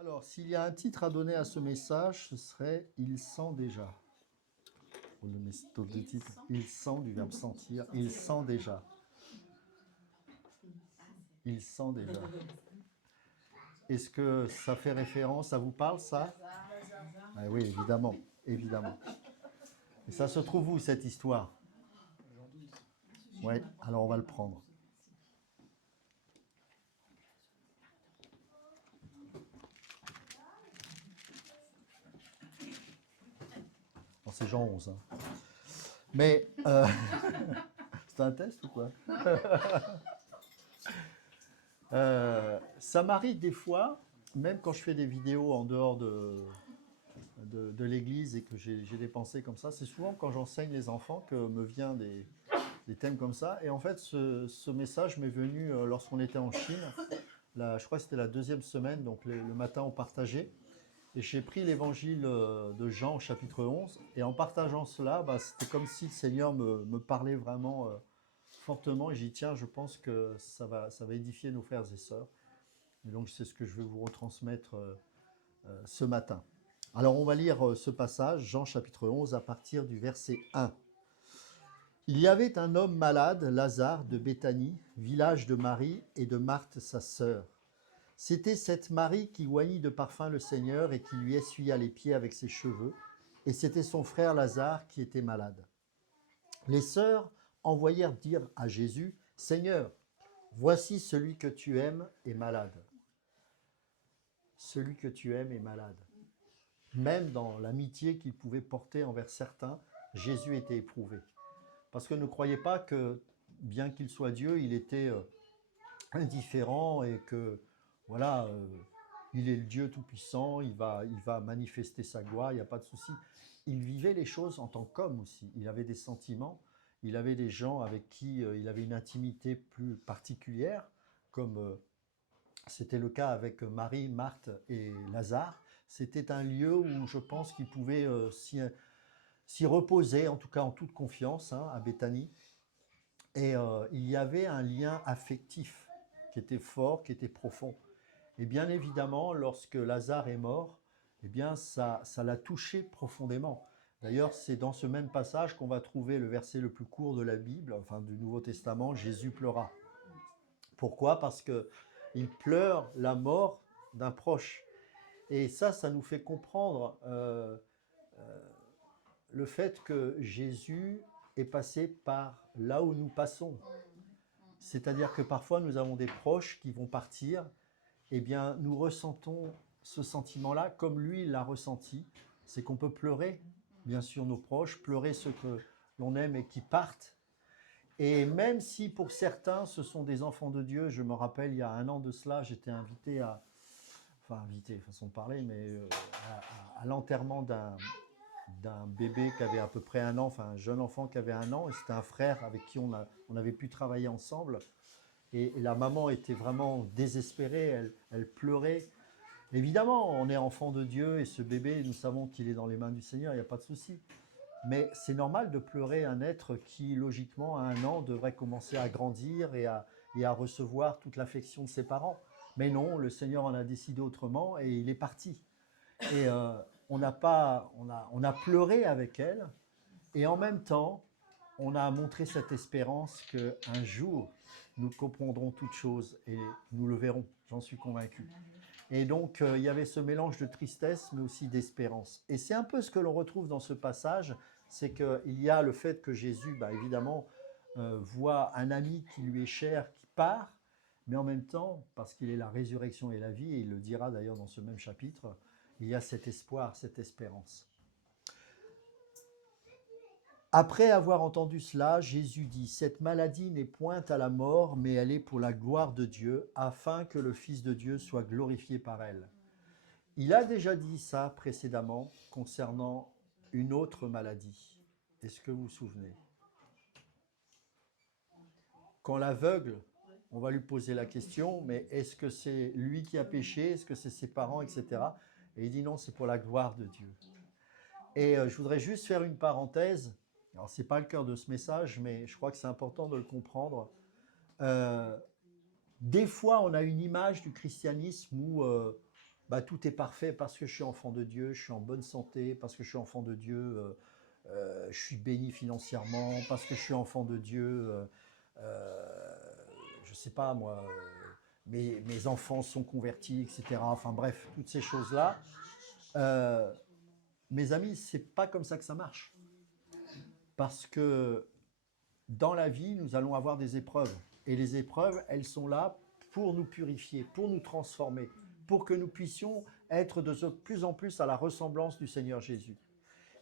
Alors, s'il y a un titre à donner à ce message, ce serait Il sent déjà. Ou le de titre, Il sent du verbe sentir, Il sent déjà. Il sent déjà. Est-ce que ça fait référence, ça vous parle ça? Ah oui, évidemment, évidemment. Et ça se trouve où cette histoire? Oui, alors on va le prendre. Bon, c'est Jean 11. Hein. Mais c'est un test ou quoi? Ça m'arrive des fois, même quand je fais des vidéos en dehors de l'église et que j'ai des pensées comme ça, c'est souvent quand j'enseigne les enfants que me viennent des thèmes comme ça. Et en fait, ce message m'est venu lorsqu'on était en Chine. Je crois que c'était la deuxième semaine, donc le matin on partageait. Et j'ai pris l'évangile de Jean au chapitre 11. Et en partageant cela, c'était comme si le Seigneur me parlait vraiment fortement. Et j'ai dit, tiens, je pense que ça va édifier nos frères et sœurs. Et donc c'est ce que je vais vous retransmettre ce matin. Alors on va lire ce passage, Jean chapitre 11, à partir du verset 1. Il y avait un homme malade, Lazare, de Béthanie, village de Marie et de Marthe, sa sœur. C'était cette Marie qui oignit de parfum le Seigneur et qui lui essuya les pieds avec ses cheveux, et c'était son frère Lazare qui était malade. Les sœurs envoyèrent dire à Jésus, « Seigneur, voici celui que tu aimes est malade. » Celui que tu aimes est malade. Même dans l'amitié qu'il pouvait porter envers certains, Jésus était éprouvé. Parce que ne croyez pas que, bien qu'il soit Dieu, il était indifférent et que, voilà, il est le Dieu Tout-Puissant, il va manifester sa gloire, il n'y a pas de souci. Il vivait les choses en tant qu'homme aussi. Il avait des sentiments, il avait des gens avec qui il avait une intimité plus particulière, comme c'était le cas avec Marie, Marthe et Lazare. C'était un lieu où je pense qu'il pouvait s'y reposer, en tout cas en toute confiance, hein, à Béthanie. Et il y avait un lien affectif qui était fort, qui était profond. Et bien évidemment, lorsque Lazare est mort, eh bien ça l'a touché profondément. D'ailleurs, c'est dans ce même passage qu'on va trouver le verset le plus court de la Bible, enfin du Nouveau Testament, Jésus pleura. Pourquoi? Parce que il pleure la mort d'un proche. Et ça nous fait comprendre le fait que Jésus est passé par là où nous passons. C'est-à-dire que parfois nous avons des proches qui vont partir, eh bien nous ressentons ce sentiment-là comme lui l'a ressenti. C'est qu'on peut pleurer, bien sûr, nos proches, pleurer ceux que l'on aime et qui partent. Et même si pour certains ce sont des enfants de Dieu, je me rappelle il y a un an de cela, j'étais invité façon de parler, mais à l'enterrement d'un bébé qui avait à peu près un an, enfin un jeune enfant qui avait un an, et c'était un frère avec qui on avait pu travailler ensemble. Et la maman était vraiment désespérée, elle pleurait. Évidemment, on est enfant de Dieu et ce bébé, nous savons qu'il est dans les mains du Seigneur, il n'y a pas de souci. Mais c'est normal de pleurer un être qui, logiquement, à un an, devrait commencer à grandir et à recevoir toute l'affection de ses parents. Mais non, le Seigneur en a décidé autrement et il est parti. Et on a pleuré avec elle et en même temps, on a montré cette espérance qu'un jour, nous comprendrons toutes choses et nous le verrons, j'en suis convaincu. Et donc, il y avait ce mélange de tristesse, mais aussi d'espérance. Et c'est un peu ce que l'on retrouve dans ce passage, c'est qu'il y a le fait que Jésus, évidemment, voit un ami qui lui est cher, qui part, mais en même temps, parce qu'il est la résurrection et la vie, et il le dira d'ailleurs dans ce même chapitre, il y a cet espoir, cette espérance. Après avoir entendu cela, Jésus dit, « Cette maladie n'est point à la mort, mais elle est pour la gloire de Dieu, afin que le Fils de Dieu soit glorifié par elle. » Il a déjà dit ça précédemment concernant une autre maladie. Est-ce que vous vous souvenez? Quand l'aveugle, on va lui poser la question, mais est-ce que c'est lui qui a péché? Est-ce que c'est ses parents, etc. Et il dit non, c'est pour la gloire de Dieu. Et je voudrais juste faire une parenthèse. Alors, ce n'est pas le cœur de ce message, mais je crois que c'est important de le comprendre. Des fois, on a une image du christianisme où bah, tout est parfait parce que je suis enfant de Dieu, je suis en bonne santé, parce que je suis enfant de Dieu, je suis béni financièrement, parce que je suis enfant de Dieu, je ne sais pas moi, mes enfants sont convertis, etc. Enfin bref, toutes ces choses-là. Euh, Mes amis, c'est pas comme ça que ça marche. Parce que dans la vie, nous allons avoir des épreuves. Et les épreuves, elles sont là pour nous purifier, pour nous transformer, pour que nous puissions être de plus en plus à la ressemblance du Seigneur Jésus.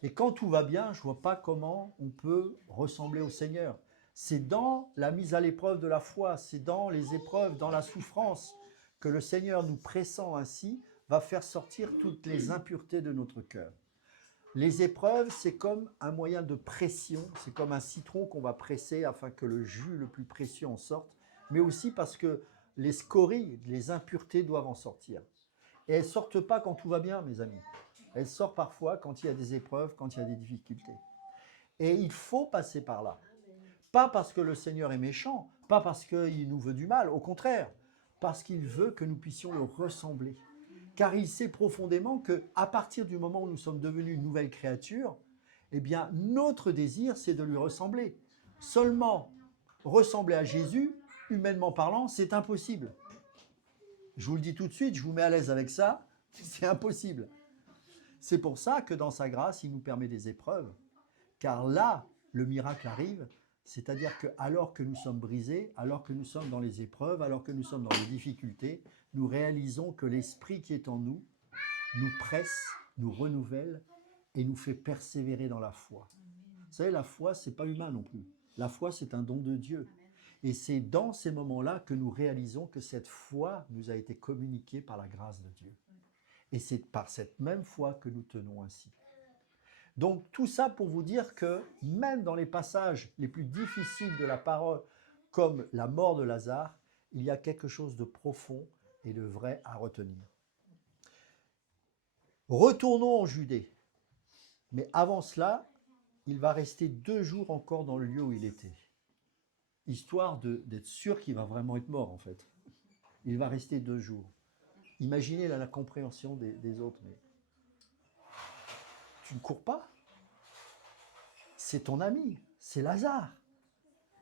Et quand tout va bien, je ne vois pas comment on peut ressembler au Seigneur. C'est dans la mise à l'épreuve de la foi, c'est dans les épreuves, dans la souffrance, que le Seigneur, nous pressant ainsi, va faire sortir toutes les impuretés de notre cœur. Les épreuves, c'est comme un moyen de pression, c'est comme un citron qu'on va presser afin que le jus le plus précieux en sorte, mais aussi parce que les scories, les impuretés doivent en sortir. Et elles ne sortent pas quand tout va bien, mes amis. Elles sortent parfois quand il y a des épreuves, quand il y a des difficultés. Et il faut passer par là. Pas parce que le Seigneur est méchant, pas parce qu'il nous veut du mal, au contraire, parce qu'il veut que nous puissions le ressembler. Car il sait profondément qu'à partir du moment où nous sommes devenus une nouvelle créature, eh bien, notre désir, c'est de lui ressembler. Seulement, ressembler à Jésus, humainement parlant, c'est impossible. Je vous le dis tout de suite, je vous mets à l'aise avec ça, c'est impossible. C'est pour ça que dans sa grâce, il nous permet des épreuves. Car là, le miracle arrive, c'est-à-dire que alors que nous sommes brisés, alors que nous sommes dans les épreuves, alors que nous sommes dans les difficultés, nous réalisons que l'Esprit qui est en nous nous presse, nous renouvelle et nous fait persévérer dans la foi. Vous savez, la foi, c'est pas humain non plus. La foi, c'est un don de Dieu. Et c'est dans ces moments-là que nous réalisons que cette foi nous a été communiquée par la grâce de Dieu. Et c'est par cette même foi que nous tenons ainsi. Donc tout ça pour vous dire que même dans les passages les plus difficiles de la parole, comme la mort de Lazare, il y a quelque chose de profond et de vrai à retenir. Retournons en Judée. Mais avant cela, il va rester 2 jours encore dans le lieu où il était. Histoire d'être sûr qu'il va vraiment être mort en fait. Il va rester 2 jours. Imaginez la compréhension des autres. Mais tu ne cours pas? C'est ton ami, c'est Lazare.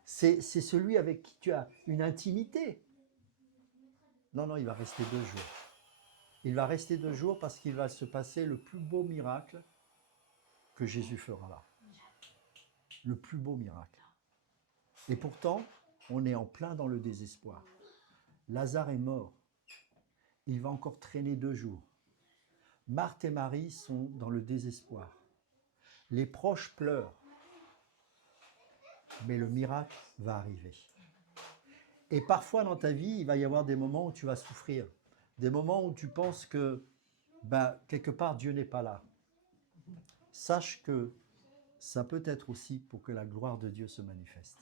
C'est celui avec qui tu as une intimité. Non, non, il va rester 2 jours. Il va rester 2 jours parce qu'il va se passer le plus beau miracle que Jésus fera là. Le plus beau miracle. Et pourtant, on est en plein dans le désespoir. Lazare est mort. Il va encore traîner 2 jours. Marthe et Marie sont dans le désespoir. Les proches pleurent. Mais le miracle va arriver. Et parfois dans ta vie, il va y avoir des moments où tu vas souffrir. Des moments où tu penses que, quelque part, Dieu n'est pas là. Sache que ça peut être aussi pour que la gloire de Dieu se manifeste.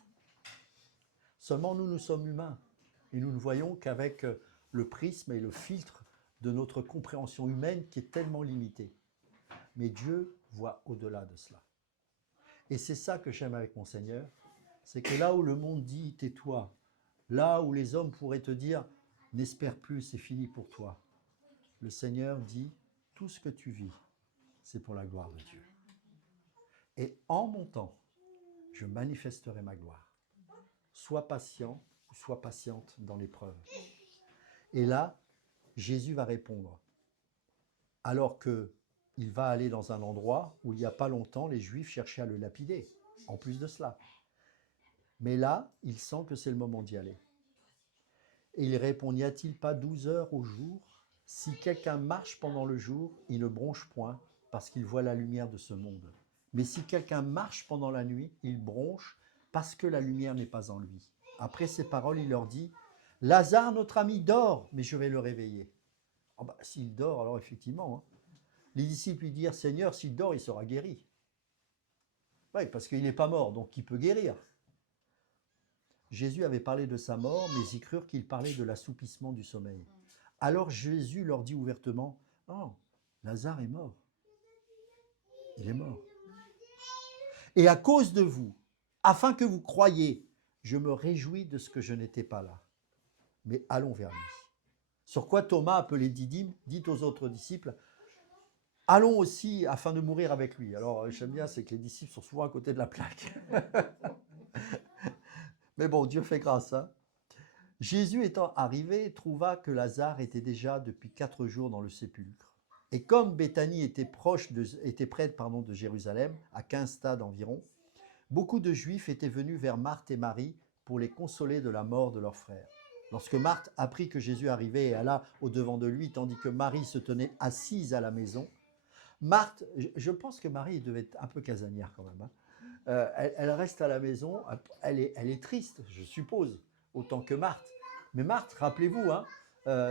Seulement, nous sommes humains et nous ne voyons qu'avec le prisme et le filtre de notre compréhension humaine qui est tellement limitée. Mais Dieu voit au-delà de cela. Et c'est ça que j'aime avec mon Seigneur, c'est que là où le monde dit « tais-toi », là où les hommes pourraient te dire « n'espère plus, c'est fini pour toi », le Seigneur dit « tout ce que tu vis, c'est pour la gloire de Dieu. Et en mon temps, je manifesterai ma gloire. Sois patient ou sois patiente dans l'épreuve. » Et là, Jésus va répondre. Alors qu'il va aller dans un endroit où il n'y a pas longtemps, les Juifs cherchaient à le lapider, en plus de cela. Mais là, il sent que c'est le moment d'y aller. Et il répond, n'y a-t-il pas 12 heures au jour? Si quelqu'un marche pendant le jour, il ne bronche point, parce qu'il voit la lumière de ce monde. Mais si quelqu'un marche pendant la nuit, il bronche, parce que la lumière n'est pas en lui. Après ces paroles, il leur dit, Lazare, notre ami, dort, mais je vais le réveiller. Oh s'il dort, alors effectivement. Hein. Les disciples lui dirent, Seigneur, s'il dort, il sera guéri. Oui, parce qu'il n'est pas mort, donc il peut guérir. Jésus avait parlé de sa mort, mais ils crurent qu'il parlait de l'assoupissement du sommeil. Alors Jésus leur dit ouvertement, « Oh, Lazare est mort. Il est mort. Et à cause de vous, afin que vous croyiez, je me réjouis de ce que je n'étais pas là. Mais allons vers lui. » Sur quoi Thomas, appelé Didyme, dit aux autres disciples, allons aussi afin de mourir avec lui. Alors, j'aime bien, c'est que les disciples sont souvent à côté de la plaque. Mais bon, Dieu fait grâce. Hein. Jésus étant arrivé, trouva que Lazare était déjà depuis 4 jours dans le sépulcre. Et comme Béthanie était près de Jérusalem, à 15 stades environ, beaucoup de Juifs étaient venus vers Marthe et Marie pour les consoler de la mort de leur frère. Lorsque Marthe apprit que Jésus arrivait et alla au-devant de lui, tandis que Marie se tenait assise à la maison, Marthe, je pense que Marie devait être un peu casanière quand même. Hein. Elle reste à la maison, elle est triste, je suppose, autant que Marthe. Mais Marthe, rappelez-vous, hein,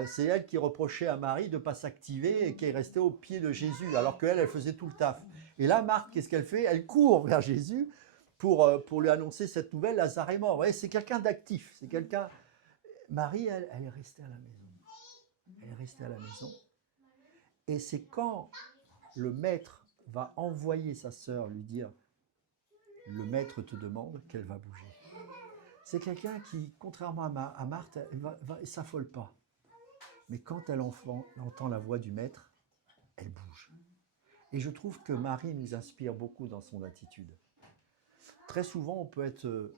c'est elle qui reprochait à Marie de ne pas s'activer et qui est restée au pied de Jésus, alors qu'elle, elle faisait tout le taf. Et là, Marthe, qu'est-ce qu'elle fait? Elle court vers Jésus pour lui annoncer cette nouvelle, Lazare est mort. Vous voyez, c'est quelqu'un d'actif, c'est quelqu'un... Marie, elle est restée à la maison. Elle est restée à la maison. Et c'est quand le maître va envoyer sa sœur lui dire « Le maître te demande » qu'elle va bouger. C'est quelqu'un qui, contrairement à Marthe, elle ne s'affole pas. Mais quand elle entend la voix du maître, elle bouge. Et je trouve que Marie nous inspire beaucoup dans son attitude. Très souvent, on peut être...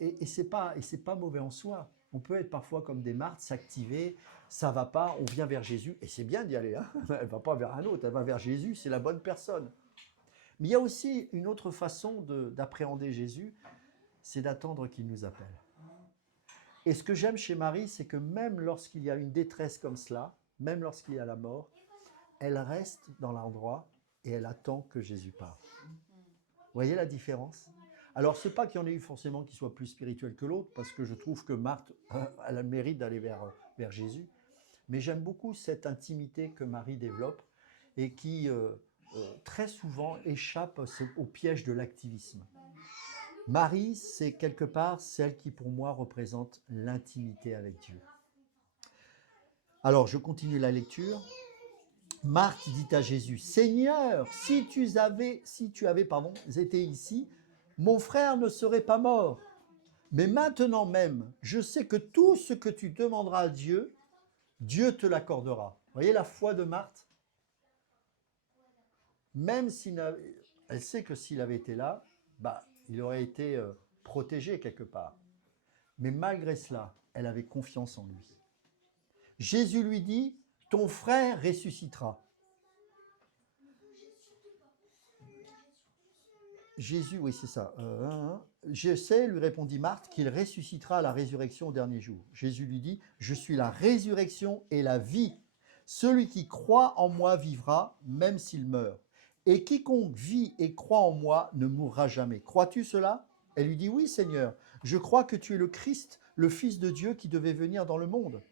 et ce n'est pas mauvais en soi. On peut être parfois comme des Marthes, s'activer, ça ne va pas, on vient vers Jésus, et c'est bien d'y aller. Hein. Elle ne va pas vers un autre, elle va vers Jésus, c'est la bonne personne. Mais il y a aussi une autre façon d'appréhender Jésus, c'est d'attendre qu'il nous appelle. Et ce que j'aime chez Marie, c'est que même lorsqu'il y a une détresse comme cela, même lorsqu'il y a la mort, elle reste dans l'endroit et elle attend que Jésus parte. Vous voyez la différence? Alors, ce n'est pas qu'il y en ait eu forcément qui soit plus spirituel que l'autre, parce que je trouve que Marthe elle a le mérite d'aller vers Jésus. Mais j'aime beaucoup cette intimité que Marie développe et qui très souvent échappe au piège de l'activisme. Marie, c'est quelque part celle qui pour moi représente l'intimité avec Dieu. Alors, je continue la lecture. Marthe dit à Jésus, « Seigneur, si tu avais été ici, mon frère ne serait pas mort. Mais maintenant même, je sais que tout ce que tu demanderas à Dieu, Dieu te l'accordera. » Vous voyez la foi de Marthe? Même elle sait que s'il avait été là, il aurait été protégé quelque part. Mais malgré cela, elle avait confiance en lui. Jésus lui dit, « Ton frère ressuscitera. » Jésus, oui, c'est ça. Je sais, lui répondit Marthe, qu'il ressuscitera à la résurrection au dernier jour. Jésus lui dit, « Je suis la résurrection et la vie. Celui qui croit en moi vivra, même s'il meurt. Et quiconque vit et croit en moi ne mourra jamais. Crois-tu cela ?» Elle lui dit, « Oui, Seigneur, je crois que tu es le Christ, le Fils de Dieu qui devait venir dans le monde. »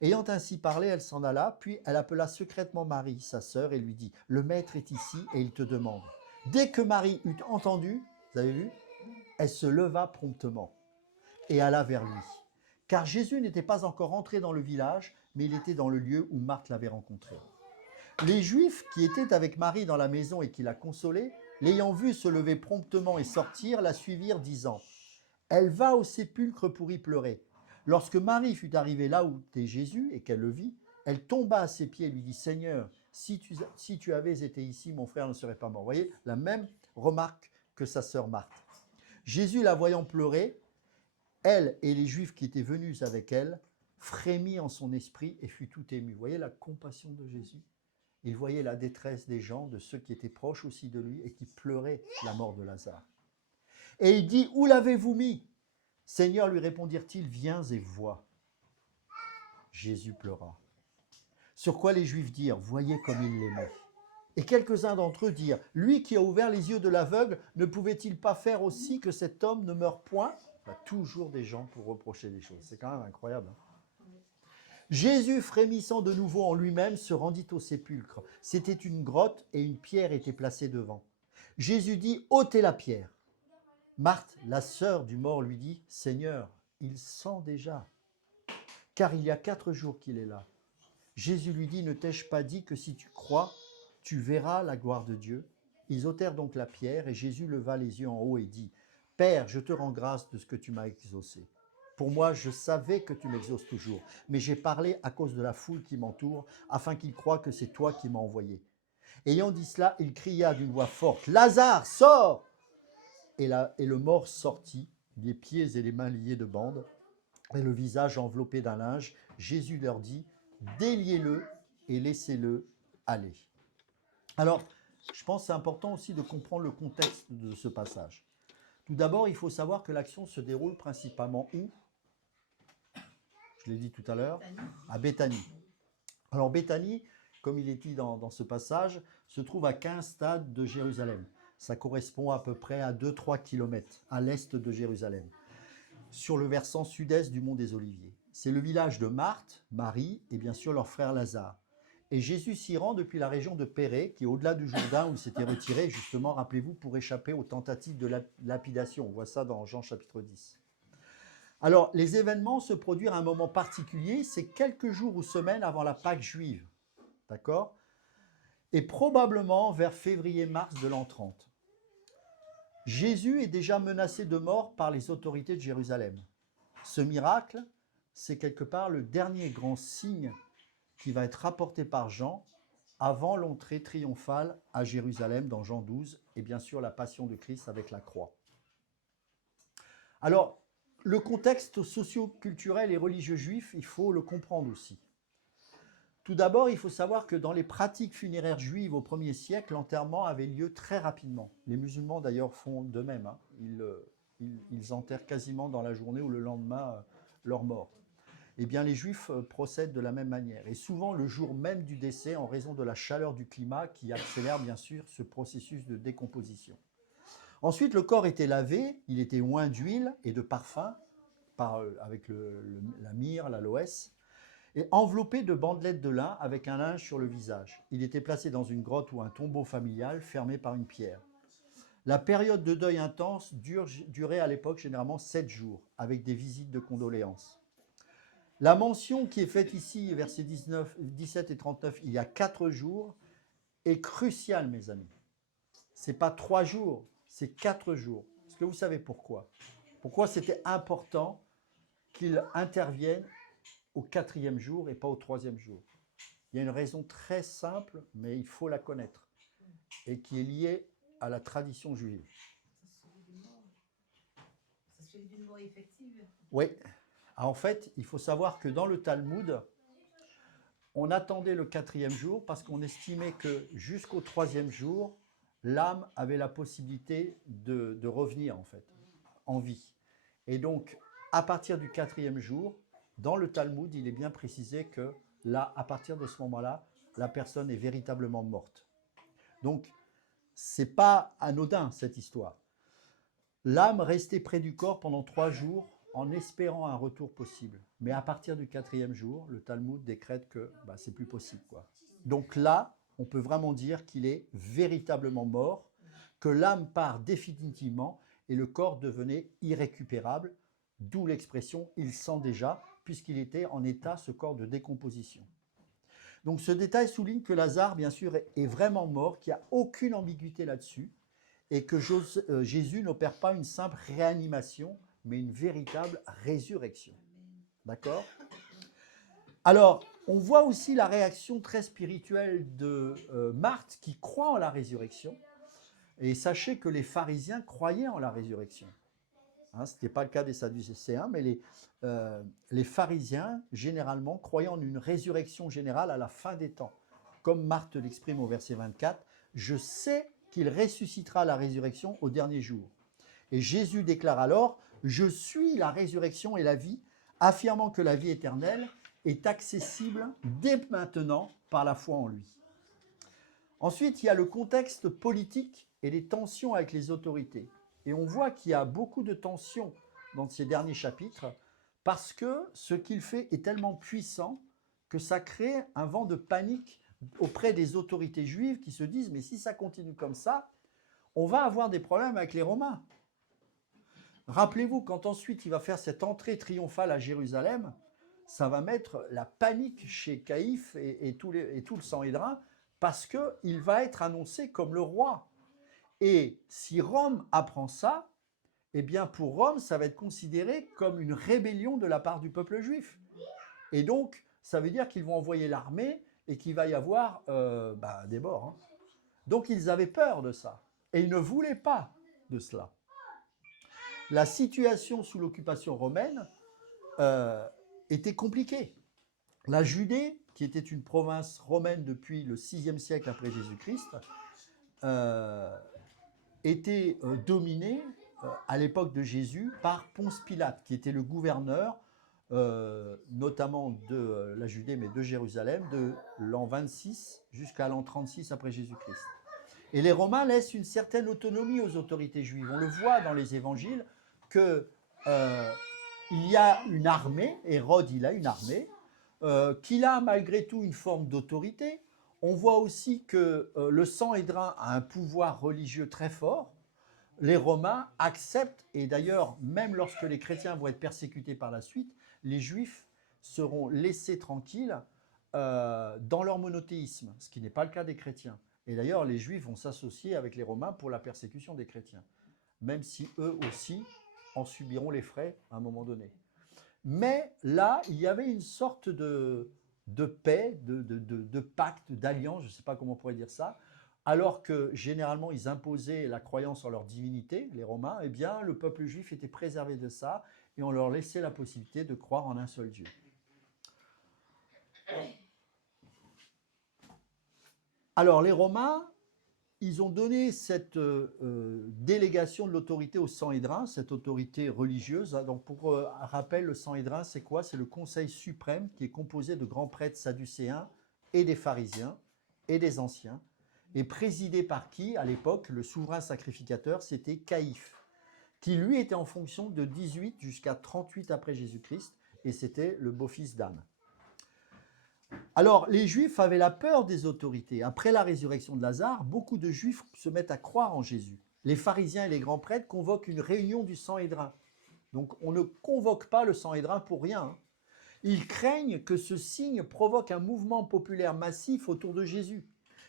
Ayant ainsi parlé, elle s'en alla, puis elle appela secrètement Marie, sa sœur, et lui dit, « Le Maître est ici et il te demande. » Dès que Marie eut entendu, vous avez vu, elle se leva promptement et alla vers lui. Car Jésus n'était pas encore entré dans le village, mais il était dans le lieu où Marthe l'avait rencontré. Les Juifs qui étaient avec Marie dans la maison et qui la consolaient, l'ayant vue se lever promptement et sortir, la suivirent, disant, « Elle va au sépulcre pour y pleurer. » Lorsque Marie fut arrivée là où était Jésus et qu'elle le vit, elle tomba à ses pieds et lui dit, « Seigneur, si tu avais été ici, mon frère ne serait pas mort. » Vous voyez, la même remarque que sa sœur Marthe. Jésus, la voyant pleurer, elle et les Juifs qui étaient venus avec elle, frémit en son esprit et fut tout ému. Vous voyez la compassion de Jésus? Il voyait la détresse des gens, de ceux qui étaient proches aussi de lui et qui pleuraient la mort de Lazare. Et il dit, « Où l'avez-vous mis ?» Seigneur, lui répondirent-ils, « Viens et vois. » Jésus pleura. Sur quoi les Juifs dirent, « Voyez comme il l'aimait. » Et quelques-uns d'entre eux dirent, « Lui qui a ouvert les yeux de l'aveugle, ne pouvait-il pas faire aussi que cet homme ne meure point ?» Toujours des gens pour reprocher des choses. C'est quand même incroyable. Hein. Jésus, frémissant de nouveau en lui-même, se rendit au sépulcre. C'était une grotte et une pierre était placée devant. Jésus dit, « ôtez la pierre. » Marthe, la sœur du mort, lui dit, « Seigneur, il sent déjà, car il y a 4 jours qu'il est là. » Jésus lui dit, « Ne t'ai-je pas dit que si tu crois, tu verras la gloire de Dieu ?» Ils ôtèrent donc la pierre et Jésus leva les yeux en haut et dit, « Père, je te rends grâce de ce que tu m'as exaucé. Pour moi, je savais que tu m'exauces toujours, mais j'ai parlé à cause de la foule qui m'entoure, afin qu'ils croient que c'est toi qui m'as envoyé. Ayant dit cela, il cria d'une voix forte, Lazare, sors! Et le mort sortit, les pieds et les mains liés de bandes, et le visage enveloppé d'un linge. Jésus leur dit, déliez-le et laissez-le aller. Alors, je pense que c'est important aussi de comprendre le contexte de ce passage. Tout d'abord, il faut savoir que l'action se déroule principalement où? Je l'ai dit tout à l'heure, à Béthanie. Alors Béthanie, comme il est dit dans ce passage, se trouve à 15 stades de Jérusalem. Ça correspond à peu près à 2-3 km à l'est de Jérusalem, sur le versant sud-est du mont des Oliviers. C'est le village de Marthe, Marie et bien sûr leur frère Lazare. Et Jésus s'y rend depuis la région de Pérée, qui est au-delà du Jourdain, où il s'était retiré, justement, rappelez-vous, pour échapper aux tentatives de lapidation. On voit ça dans Jean chapitre 10. Alors, les événements se produisent à un moment particulier, c'est quelques jours ou semaines avant la Pâque juive, d'accord? Et probablement vers février-mars de l'an 30. Jésus est déjà menacé de mort par les autorités de Jérusalem. Ce miracle, c'est quelque part le dernier grand signe qui va être rapporté par Jean avant l'entrée triomphale à Jérusalem dans Jean 12 et bien sûr la passion de Christ avec la croix. Alors, le contexte socio-culturel et religieux juif, il faut le comprendre aussi. Tout d'abord, il faut savoir que dans les pratiques funéraires juives au 1er siècle, l'enterrement avait lieu très rapidement. Les musulmans d'ailleurs font de même. Hein. Ils enterrent quasiment dans la journée ou le lendemain leur mort. Eh bien, les juifs procèdent de la même manière. Et souvent le jour même du décès en raison de la chaleur du climat qui accélère bien sûr ce processus de décomposition. Ensuite, le corps était lavé, il était oint d'huile et de parfum, avec la myrrhe, l'aloès, et enveloppé de bandelettes de lin avec un linge sur le visage. Il était placé dans une grotte ou un tombeau familial fermé par une pierre. La période de deuil intense durait à l'époque généralement 7 jours, avec des visites de condoléances. La mention qui est faite ici, versets 17 et 39, il y a 4 jours, est cruciale, mes amis. Ce n'est pas 3 jours, c'est 4 jours. Est-ce que vous savez pourquoi? Pourquoi c'était important qu'il intervienne au 4e jour et pas au 3e jour? Il y a une raison très simple, mais il faut la connaître, et qui est liée à la tradition juive. Ça suit d'une mort effective. Oui. En fait, il faut savoir que dans le Talmud, on attendait le 4e jour parce qu'on estimait que jusqu'au 3e jour, l'âme avait la possibilité de revenir en fait, en vie. Et donc, à partir du 4e jour, dans le Talmud, il est bien précisé que là, à partir de ce moment-là, la personne est véritablement morte. Donc, c'est pas anodin cette histoire. L'âme restait près du corps pendant 3 jours en espérant un retour possible. Mais à partir du 4e jour, le Talmud décrète que c'est plus possible, quoi. Donc là, on peut vraiment dire qu'il est véritablement mort, que l'âme part définitivement et le corps devenait irrécupérable, d'où l'expression « il sent déjà », puisqu'il était en état, ce corps, de décomposition. Donc ce détail souligne que Lazare, bien sûr, est vraiment mort, qu'il n'y a aucune ambiguïté là-dessus, et que Jésus n'opère pas une simple réanimation, mais une véritable résurrection. D'accord? Alors, on voit aussi la réaction très spirituelle de Marthe, qui croit en la résurrection. Et sachez que les pharisiens croyaient en la résurrection. Hein, ce n'était pas le cas des Sadducéens, mais les pharisiens, généralement, croyaient en une résurrection générale à la fin des temps. Comme Marthe l'exprime au verset 24, « Je sais qu'il ressuscitera à la résurrection au dernier jour. » Et Jésus déclare alors, « Je suis la résurrection et la vie, affirmant que la vie éternelle est accessible dès maintenant par la foi en lui. » Ensuite, il y a le contexte politique et les tensions avec les autorités. Et on voit qu'il y a beaucoup de tensions dans ces derniers chapitres parce que ce qu'il fait est tellement puissant que ça crée un vent de panique auprès des autorités juives qui se disent « mais si ça continue comme ça, on va avoir des problèmes avec les Romains ». Rappelez-vous, quand ensuite il va faire cette entrée triomphale à Jérusalem, ça va mettre la panique chez Caïphe et tout le Sanhédrin parce qu'il va être annoncé comme le roi. Et si Rome apprend ça, eh bien pour Rome, ça va être considéré comme une rébellion de la part du peuple juif. Et donc, ça veut dire qu'ils vont envoyer l'armée et qu'il va y avoir des morts. Hein. Donc, ils avaient peur de ça. Et ils ne voulaient pas de cela. La situation sous l'occupation romaine était compliquée. La Judée, qui était une province romaine depuis le VIe siècle après Jésus-Christ, était dominée à l'époque de Jésus par Ponce Pilate, qui était le gouverneur notamment de la Judée, mais de Jérusalem, de l'an 26 jusqu'à l'an 36 après Jésus-Christ. Et les Romains laissent une certaine autonomie aux autorités juives. On le voit dans les évangiles qu'il y a une armée, Hérode il a une armée, qu'il a malgré tout une forme d'autorité. On voit aussi que le Sanhédrin a un pouvoir religieux très fort. Les Romains acceptent, et d'ailleurs, même lorsque les chrétiens vont être persécutés par la suite, les Juifs seront laissés tranquilles dans leur monothéisme, ce qui n'est pas le cas des chrétiens. Et d'ailleurs, les Juifs vont s'associer avec les Romains pour la persécution des chrétiens, même si eux aussi en subiront les frais à un moment donné. Mais là, il y avait une sorte de paix, de pacte, d'alliance, je ne sais pas comment on pourrait dire ça, alors que généralement ils imposaient la croyance en leur divinité, les Romains, eh bien le peuple juif était préservé de ça et on leur laissait la possibilité de croire en un seul Dieu. Alors les Romains, ils ont donné cette délégation de l'autorité au Sanhédrin, cette autorité religieuse. Donc pour rappel, le Sanhédrin, c'est quoi? C'est le conseil suprême qui est composé de grands prêtres sadducéens et des pharisiens et des anciens, et présidé par qui, à l'époque, le souverain sacrificateur, c'était Caïphe, qui lui était en fonction de 18 jusqu'à 38 après Jésus-Christ, et c'était le beau-fils d'Anne. Alors, les Juifs avaient la peur des autorités. Après la résurrection de Lazare, beaucoup de Juifs se mettent à croire en Jésus. Les pharisiens et les grands prêtres convoquent une réunion du Sanhédrin. Donc, on ne convoque pas le Sanhédrin pour rien. Hein. Ils craignent que ce signe provoque un mouvement populaire massif autour de Jésus,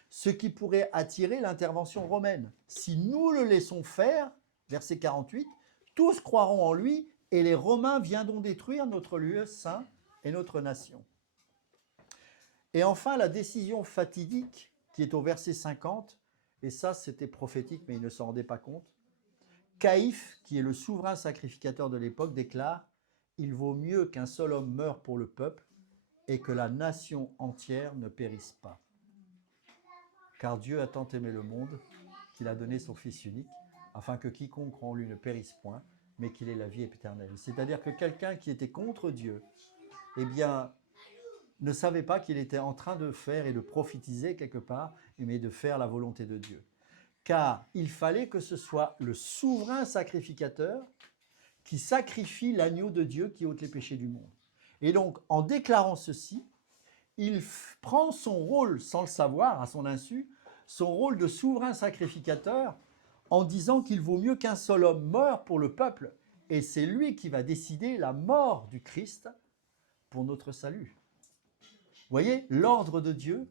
ce qui pourrait attirer l'intervention romaine. Si nous le laissons faire, verset 48, tous croiront en lui et les Romains viendront détruire notre lieu saint et notre nation. Et enfin, la décision fatidique qui est au verset 50, et ça c'était prophétique mais ils ne s'en rendaient pas compte. Caïphe, qui est le souverain sacrificateur de l'époque, déclare « Il vaut mieux qu'un seul homme meure pour le peuple et que la nation entière ne périsse pas. » Car Dieu a tant aimé le monde qu'il a donné son Fils unique, afin que quiconque croit en lui ne périsse point, mais qu'il ait la vie éternelle. C'est-à-dire que quelqu'un qui était contre Dieu, eh bien, ne savait pas qu'il était en train de faire et de prophétiser quelque part, mais de faire la volonté de Dieu. Car il fallait que ce soit le souverain sacrificateur qui sacrifie l'agneau de Dieu qui ôte les péchés du monde. Et donc, en déclarant ceci, il prend son rôle, sans le savoir, à son insu, son rôle de souverain sacrificateur, en disant qu'il vaut mieux qu'un seul homme meure pour le peuple, et c'est lui qui va décider la mort du Christ pour notre salut. Vous voyez, l'ordre de Dieu,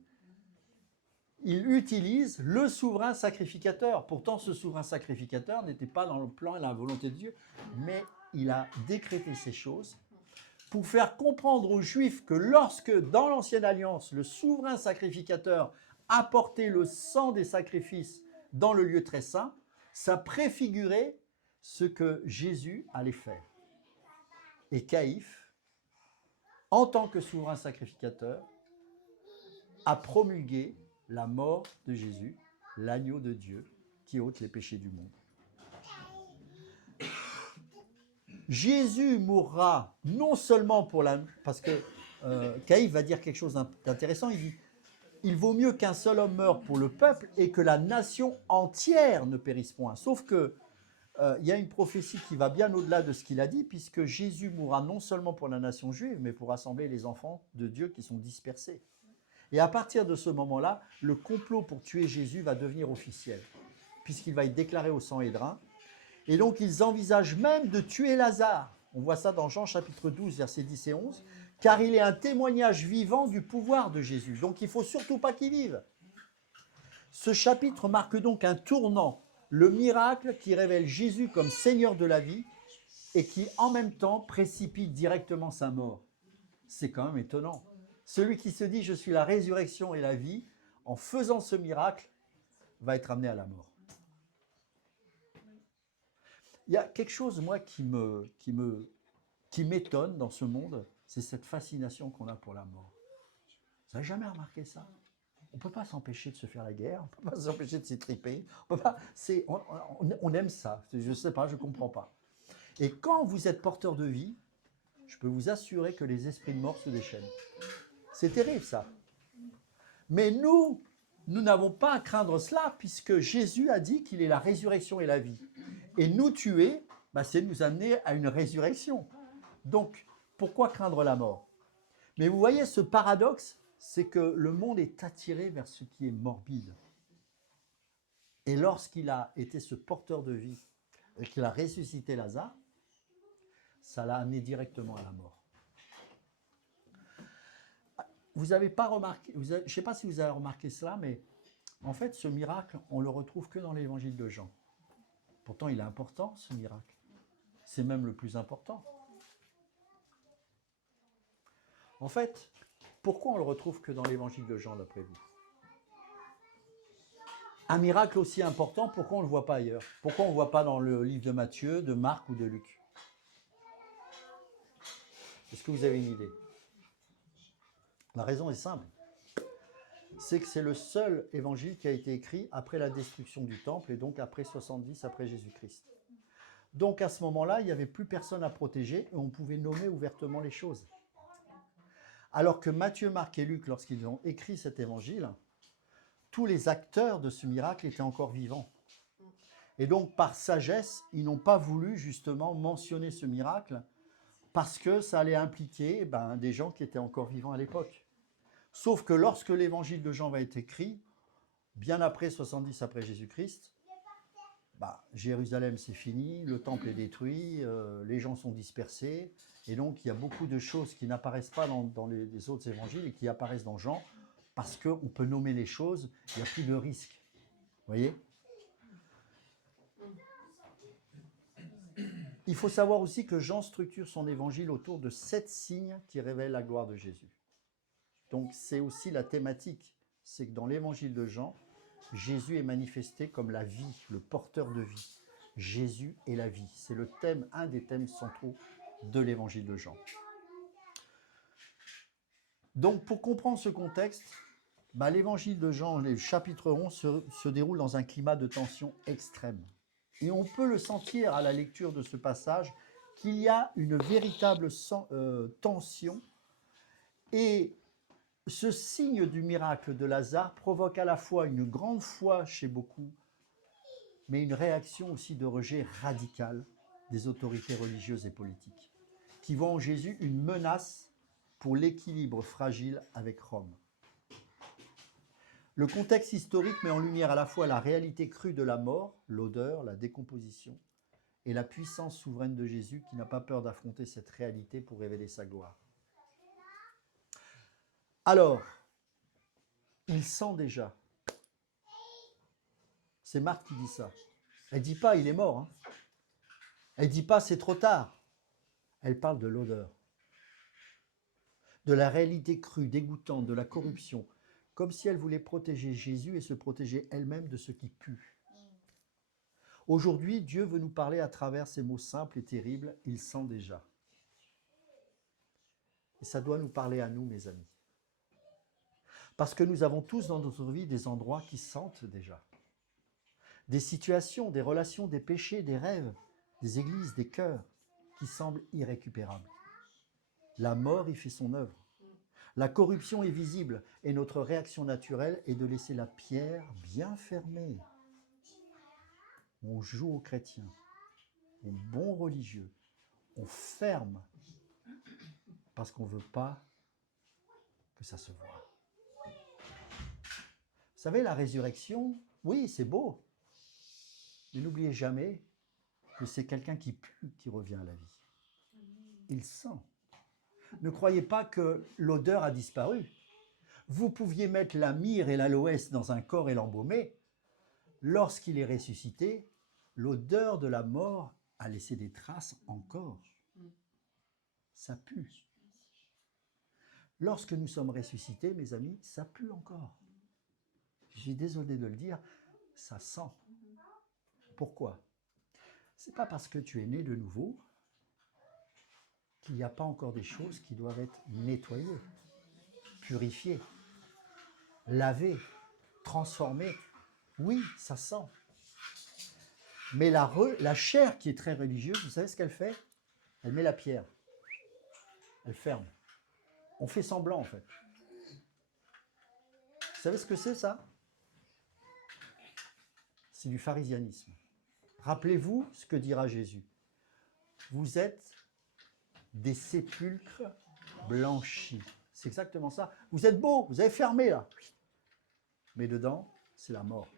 il utilise le souverain sacrificateur. Pourtant, ce souverain sacrificateur n'était pas dans le plan et la volonté de Dieu, mais il a décrété ces choses pour faire comprendre aux Juifs que lorsque, dans l'Ancienne Alliance, le souverain sacrificateur apportait le sang des sacrifices dans le lieu très saint, ça préfigurait ce que Jésus allait faire. Et Caïphe, en tant que souverain sacrificateur, a promulgué la mort de Jésus, l'agneau de Dieu, qui ôte les péchés du monde. Jésus mourra non seulement pour la... Parce que Caïphe va dire quelque chose d'intéressant, il dit « Il vaut mieux qu'un seul homme meure pour le peuple et que la nation entière ne périsse point. » Sauf que il y a une prophétie qui va bien au-delà de ce qu'il a dit, puisque Jésus mourra non seulement pour la nation juive, mais pour rassembler les enfants de Dieu qui sont dispersés. Et à partir de ce moment-là, le complot pour tuer Jésus va devenir officiel, puisqu'il va être déclaré au Sanhédrin. Et donc, ils envisagent même de tuer Lazare. On voit ça dans Jean chapitre 12, versets 10 et 11, car il est un témoignage vivant du pouvoir de Jésus. Donc, il ne faut surtout pas qu'il vive. Ce chapitre marque donc un tournant. Le miracle qui révèle Jésus comme Seigneur de la vie et qui en même temps précipite directement sa mort. C'est quand même étonnant. Celui qui se dit « je suis la résurrection et la vie », en faisant ce miracle, va être amené à la mort. Il y a quelque chose, moi, qui m'étonne dans ce monde, c'est cette fascination qu'on a pour la mort. Vous n'avez jamais remarqué ça? On ne peut pas s'empêcher de se faire la guerre, on ne peut pas s'empêcher de s'étriper, on aime ça, je ne sais pas, je ne comprends pas. Et quand vous êtes porteur de vie, je peux vous assurer que les esprits de mort se déchaînent. C'est terrible ça. Mais nous n'avons pas à craindre cela, puisque Jésus a dit qu'il est la résurrection et la vie. Et nous tuer, c'est nous amener à une résurrection. Donc, pourquoi craindre la mort? Mais vous voyez, ce paradoxe, c'est que le monde est attiré vers ce qui est morbide. Et lorsqu'il a été ce porteur de vie, et qu'il a ressuscité Lazare, ça l'a amené directement à la mort. Vous n'avez pas remarqué, je ne sais pas si vous avez remarqué cela, mais en fait, ce miracle, on ne le retrouve que dans l'évangile de Jean. Pourtant, il est important, ce miracle. C'est même le plus important. En fait, pourquoi on ne le retrouve que dans l'évangile de Jean, d'après vous? Un miracle aussi important, pourquoi on ne le voit pas ailleurs? Pourquoi on ne le voit pas dans le livre de Matthieu, de Marc ou de Luc? Est-ce que vous avez une idée? La raison est simple. C'est que c'est le seul évangile qui a été écrit après la destruction du temple et donc après 70 après Jésus-Christ. Donc à ce moment-là, il n'y avait plus personne à protéger et on pouvait nommer ouvertement les choses. Alors que Matthieu, Marc et Luc, lorsqu'ils ont écrit cet évangile, tous les acteurs de ce miracle étaient encore vivants. Et donc par sagesse, ils n'ont pas voulu justement mentionner ce miracle parce que ça allait impliquer des gens qui étaient encore vivants à l'époque. Sauf que lorsque l'évangile de Jean va être écrit, bien après 70 après Jésus-Christ, Jérusalem c'est fini, le temple est détruit, les gens sont dispersés, et donc il y a beaucoup de choses qui n'apparaissent pas dans les autres évangiles et qui apparaissent dans Jean, parce qu'on peut nommer les choses, il n'y a plus de risque. Vous voyez? Il faut savoir aussi que Jean structure son évangile autour de 7 signes qui révèlent la gloire de Jésus. Donc c'est aussi la thématique, c'est que dans l'évangile de Jean, Jésus est manifesté comme la vie, le porteur de vie. Jésus est la vie. C'est le thème, un des thèmes centraux de l'évangile de Jean. Donc pour comprendre ce contexte, l'évangile de Jean, les chapitres 11, se déroule dans un climat de tension extrême. Et on peut le sentir à la lecture de ce passage qu'il y a une véritable tension. Et ce signe du miracle de Lazare provoque à la fois une grande foi chez beaucoup, mais une réaction aussi de rejet radical des autorités religieuses et politiques, qui voient en Jésus une menace pour l'équilibre fragile avec Rome. Le contexte historique met en lumière à la fois la réalité crue de la mort, l'odeur, la décomposition, et la puissance souveraine de Jésus qui n'a pas peur d'affronter cette réalité pour révéler sa gloire. Alors, il sent déjà. C'est Marthe qui dit ça. Elle ne dit pas il est mort. Hein. Elle ne dit pas c'est trop tard. Elle parle de l'odeur. De la réalité crue, dégoûtante, de la corruption. Comme si elle voulait protéger Jésus et se protéger elle-même de ce qui pue. Aujourd'hui, Dieu veut nous parler à travers ces mots simples et terribles. Il sent déjà. Et ça doit nous parler à nous, mes amis. Parce que nous avons tous dans notre vie des endroits qui sentent déjà. Des situations, des relations, des péchés, des rêves, des églises, des cœurs qui semblent irrécupérables. La mort y fait son œuvre. La corruption est visible et notre réaction naturelle est de laisser la pierre bien fermée. On joue aux chrétiens, aux bons religieux. On ferme parce qu'on ne veut pas que ça se voie. Vous savez, la résurrection, oui, c'est beau. Mais n'oubliez jamais que c'est quelqu'un qui pue qui revient à la vie. Il sent. Ne croyez pas que l'odeur a disparu. Vous pouviez mettre la myrrhe et l'aloès dans un corps et l'embaumer. lorsqu'il est ressuscité, l'odeur de la mort a laissé des traces encore. Ça pue. Lorsque nous sommes ressuscités, mes amis, ça pue encore. Je suis désolé de le dire, ça sent. Pourquoi? Ce n'est pas parce que tu es né de nouveau qu'il n'y a pas encore des choses qui doivent être nettoyées, purifiées, lavées, transformées. Oui, ça sent. Mais la chair qui est très religieuse, vous savez ce qu'elle fait? Elle met la pierre. Elle ferme. On fait semblant en fait. Vous savez ce que c'est ça? C'est du pharisianisme. Rappelez-vous ce que dira Jésus. Vous êtes des sépulcres blanchis. C'est exactement ça. Vous êtes beaux, vous avez fermé là. Mais dedans, c'est la mort.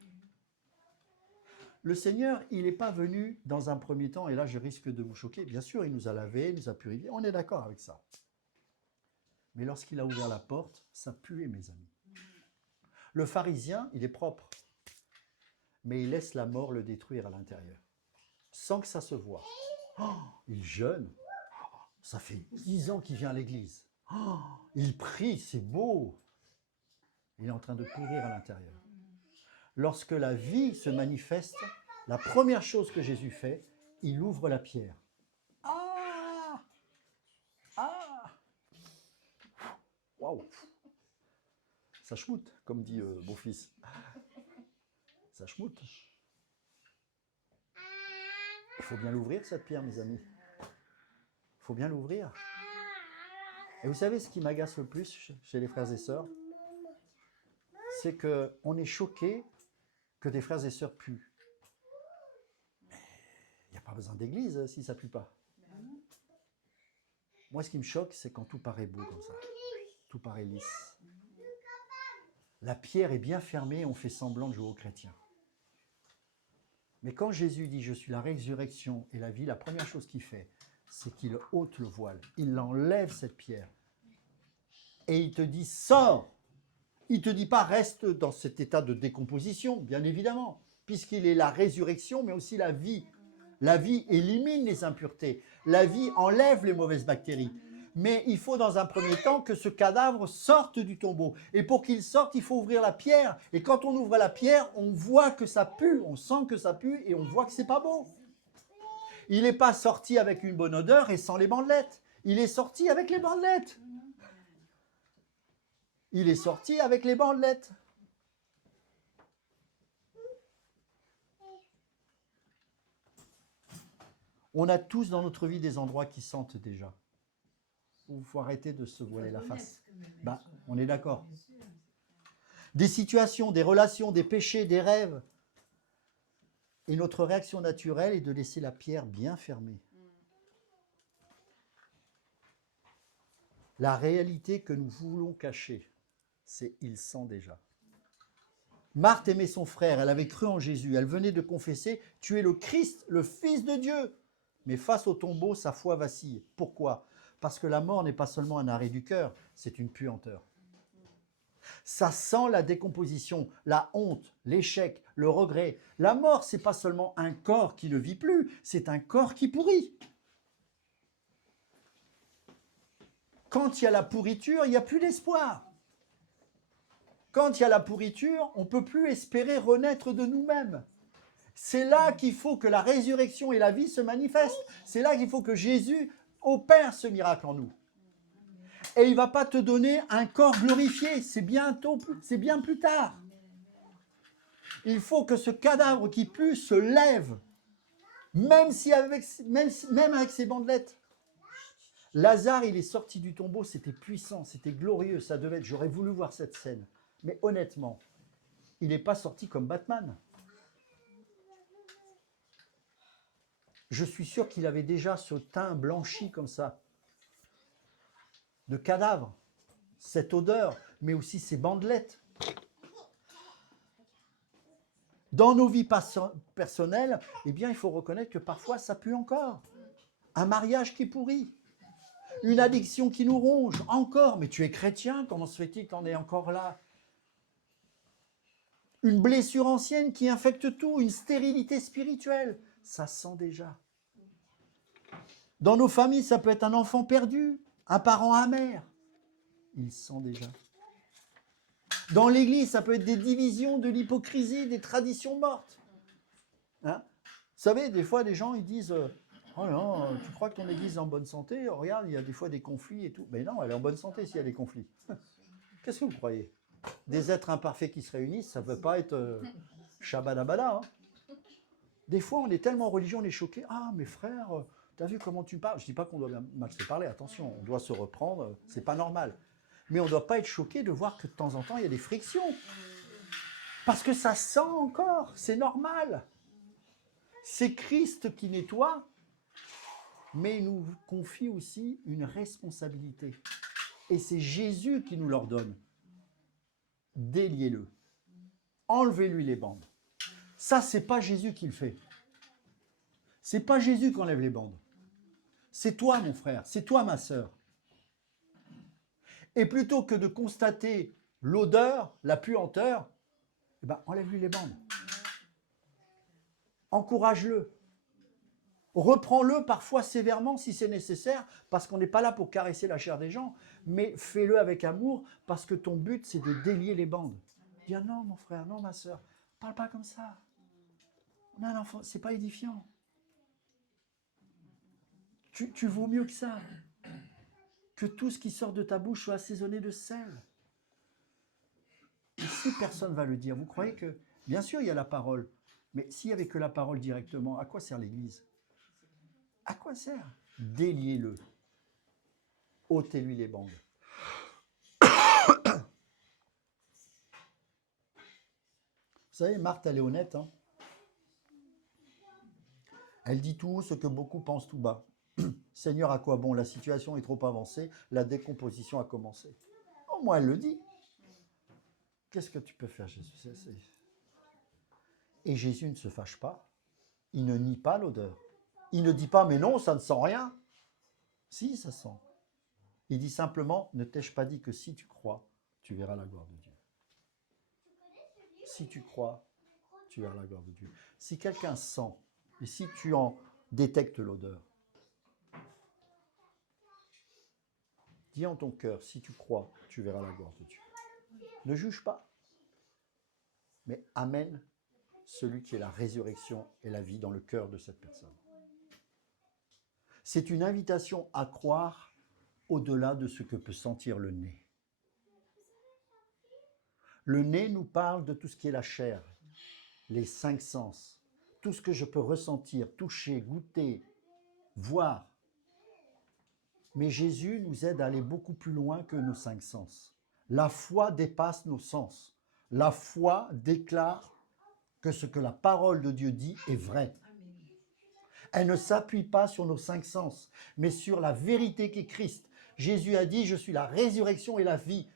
Le Seigneur, il n'est pas venu dans un premier temps, et là je risque de vous choquer, bien sûr, il nous a lavés, il nous a purifiés, on est d'accord avec ça. Mais lorsqu'il a ouvert la porte, ça puait, mes amis. Le pharisien, il est propre, mais il laisse la mort le détruire à l'intérieur, sans que ça se voie. Oh, il jeûne, ça fait 10 ans qu'il vient à l'église. Oh, il prie, c'est beau. Il est en train de pourrir à l'intérieur. Lorsque la vie se manifeste, la première chose que Jésus fait, il ouvre la pierre. Ah! Ah! Waouh! Ça schmoute, comme dit mon fils. Ça schmoute. Il faut bien l'ouvrir, cette pierre, mes amis. Il faut bien l'ouvrir. Et vous savez ce qui m'agace le plus chez les frères et sœurs? C'est qu'on est choqué que des frères et sœurs puent. Mais il n'y a pas besoin d'église si ça ne pue pas. Moi, ce qui me choque, c'est quand tout paraît beau comme ça. Tout paraît lisse. La pierre est bien fermée, on fait semblant de jouer aux chrétiens. Mais quand Jésus dit « Je suis la résurrection et la vie », la première chose qu'il fait, c'est qu'il ôte le voile. Il enlève cette pierre. Et il te dit « Sors !» Il ne te dit pas « Reste dans cet état de décomposition », bien évidemment, puisqu'il est la résurrection, mais aussi la vie. La vie élimine les impuretés. La vie enlève les mauvaises bactéries. Mais il faut dans un premier temps que ce cadavre sorte du tombeau. Et pour qu'il sorte, il faut ouvrir la pierre. Et quand on ouvre la pierre, on voit que ça pue, on sent que ça pue et on voit que c'est pas beau. Il n'est pas sorti avec une bonne odeur et sans les bandelettes. Il est sorti avec les bandelettes. Il est sorti avec les bandelettes. On a tous dans notre vie des endroits qui sentent déjà. Il faut arrêter de se voiler la face. Bah, on est d'accord. Des situations, des relations, des péchés, des rêves. Et notre réaction naturelle est de laisser la pierre bien fermée. La réalité que nous voulons cacher, c'est « il sent déjà ». Marthe aimait son frère, elle avait cru en Jésus, elle venait de confesser « Tu es le Christ, le Fils de Dieu ». Mais face au tombeau, sa foi vacille. Pourquoi ? Parce que la mort n'est pas seulement un arrêt du cœur, c'est une puanteur. Ça sent la décomposition, la honte, l'échec, le regret. La mort, ce n'est pas seulement un corps qui ne vit plus, c'est un corps qui pourrit. Quand il y a la pourriture, il n'y a plus d'espoir. Quand il y a la pourriture, on ne peut plus espérer renaître de nous-mêmes. C'est là qu'il faut que la résurrection et la vie se manifestent. C'est là qu'il faut que Jésus opère ce miracle en nous. Et il ne va pas te donner un corps glorifié, c'est bien plus tard. Il faut que ce cadavre qui pue se lève, même avec ses bandelettes. Lazare, il est sorti du tombeau, c'était puissant, c'était glorieux, ça devait être, j'aurais voulu voir cette scène. Mais honnêtement, il n'est pas sorti comme Batman. Je suis sûr qu'il avait déjà ce teint blanchi comme ça, de cadavre, cette odeur, mais aussi ces bandelettes. Dans nos vies personnelles, eh bien, il faut reconnaître que parfois ça pue encore. Un mariage qui pourrit, une addiction qui nous ronge, encore. Mais tu es chrétien, comment se fait-il que tu en es encore là? une blessure ancienne qui infecte tout, une stérilité spirituelle. Ça sent déjà. Dans nos familles, ça peut être un enfant perdu, un parent amer. Il sent déjà. Dans l'église, ça peut être des divisions, de l'hypocrisie, des traditions mortes. Hein? Vous savez, des fois, des gens, ils disent « Oh non, tu crois que ton église est en bonne santé? Regarde, il y a des fois des conflits et tout. » Mais non, elle est en bonne santé s'il y a des conflits. Qu'est-ce que vous croyez? Des êtres imparfaits qui se réunissent, ça ne peut pas être shabadabada. Hein? Des fois, on est tellement religieux, on est choqué. « Ah, mes frères, t'as vu comment tu parles ?» Je ne dis pas qu'on doit mal se parler, attention, on doit se reprendre, c'est pas normal. Mais on ne doit pas être choqué de voir que de temps en temps, il y a des frictions. Parce que ça sent encore, c'est normal. C'est Christ qui nettoie, mais il nous confie aussi une responsabilité. Et c'est Jésus qui nous l'ordonne. Déliez-le. Enlevez-lui les bandes. Ça, c'est pas Jésus qui le fait. C'est pas Jésus qui enlève les bandes. C'est toi, mon frère, c'est toi, ma sœur. Et plutôt que de constater l'odeur, la puanteur, eh ben, enlève-lui les bandes. Encourage-le. Reprends-le parfois sévèrement si c'est nécessaire, parce qu'on n'est pas là pour caresser la chair des gens, mais fais-le avec amour, parce que ton but, c'est de délier les bandes. Dis non, mon frère, non, ma sœur, parle pas comme ça. On a un enfant, c'est pas édifiant. Tu vaux mieux que ça. Que tout ce qui sort de ta bouche soit assaisonné de sel. Et si personne ne va le dire, vous croyez que, bien sûr, il y a la parole, mais s'il n'y avait que la parole directement, à quoi sert l'Église? À quoi sert? Déliez-le. ôtez-lui les bandes. Vous savez, Marthe, elle est honnête. Hein, elle dit tout haut ce que beaucoup pensent tout bas. Seigneur, à quoi bon? La situation est trop avancée, la décomposition a commencé. Au moins, elle le dit. Qu'est-ce que tu peux faire, Jésus? Et Jésus ne se fâche pas. Il ne nie pas l'odeur. Il ne dit pas, mais non, ça ne sent rien. Si, ça sent. Il dit simplement, ne t'ai-je pas dit que si tu crois, tu verras la gloire de Dieu. Si tu crois, tu verras la gloire de Dieu. Si quelqu'un sent, et si tu en détectes l'odeur, dis en ton cœur, si tu crois, tu verras la gloire de Dieu. Ne juge pas, mais amène celui qui est la résurrection et la vie dans le cœur de cette personne. C'est une invitation à croire au-delà de ce que peut sentir le nez. Le nez nous parle de tout ce qui est la chair, les 5 sens, tout ce que je peux ressentir, toucher, goûter, voir. Mais Jésus nous aide à aller beaucoup plus loin que nos 5 sens. La foi dépasse nos sens. La foi déclare que ce que la parole de Dieu dit est vrai. Elle ne s'appuie pas sur nos 5 sens, mais sur la vérité qu'est Christ. Jésus a dit, je suis la résurrection et la vie.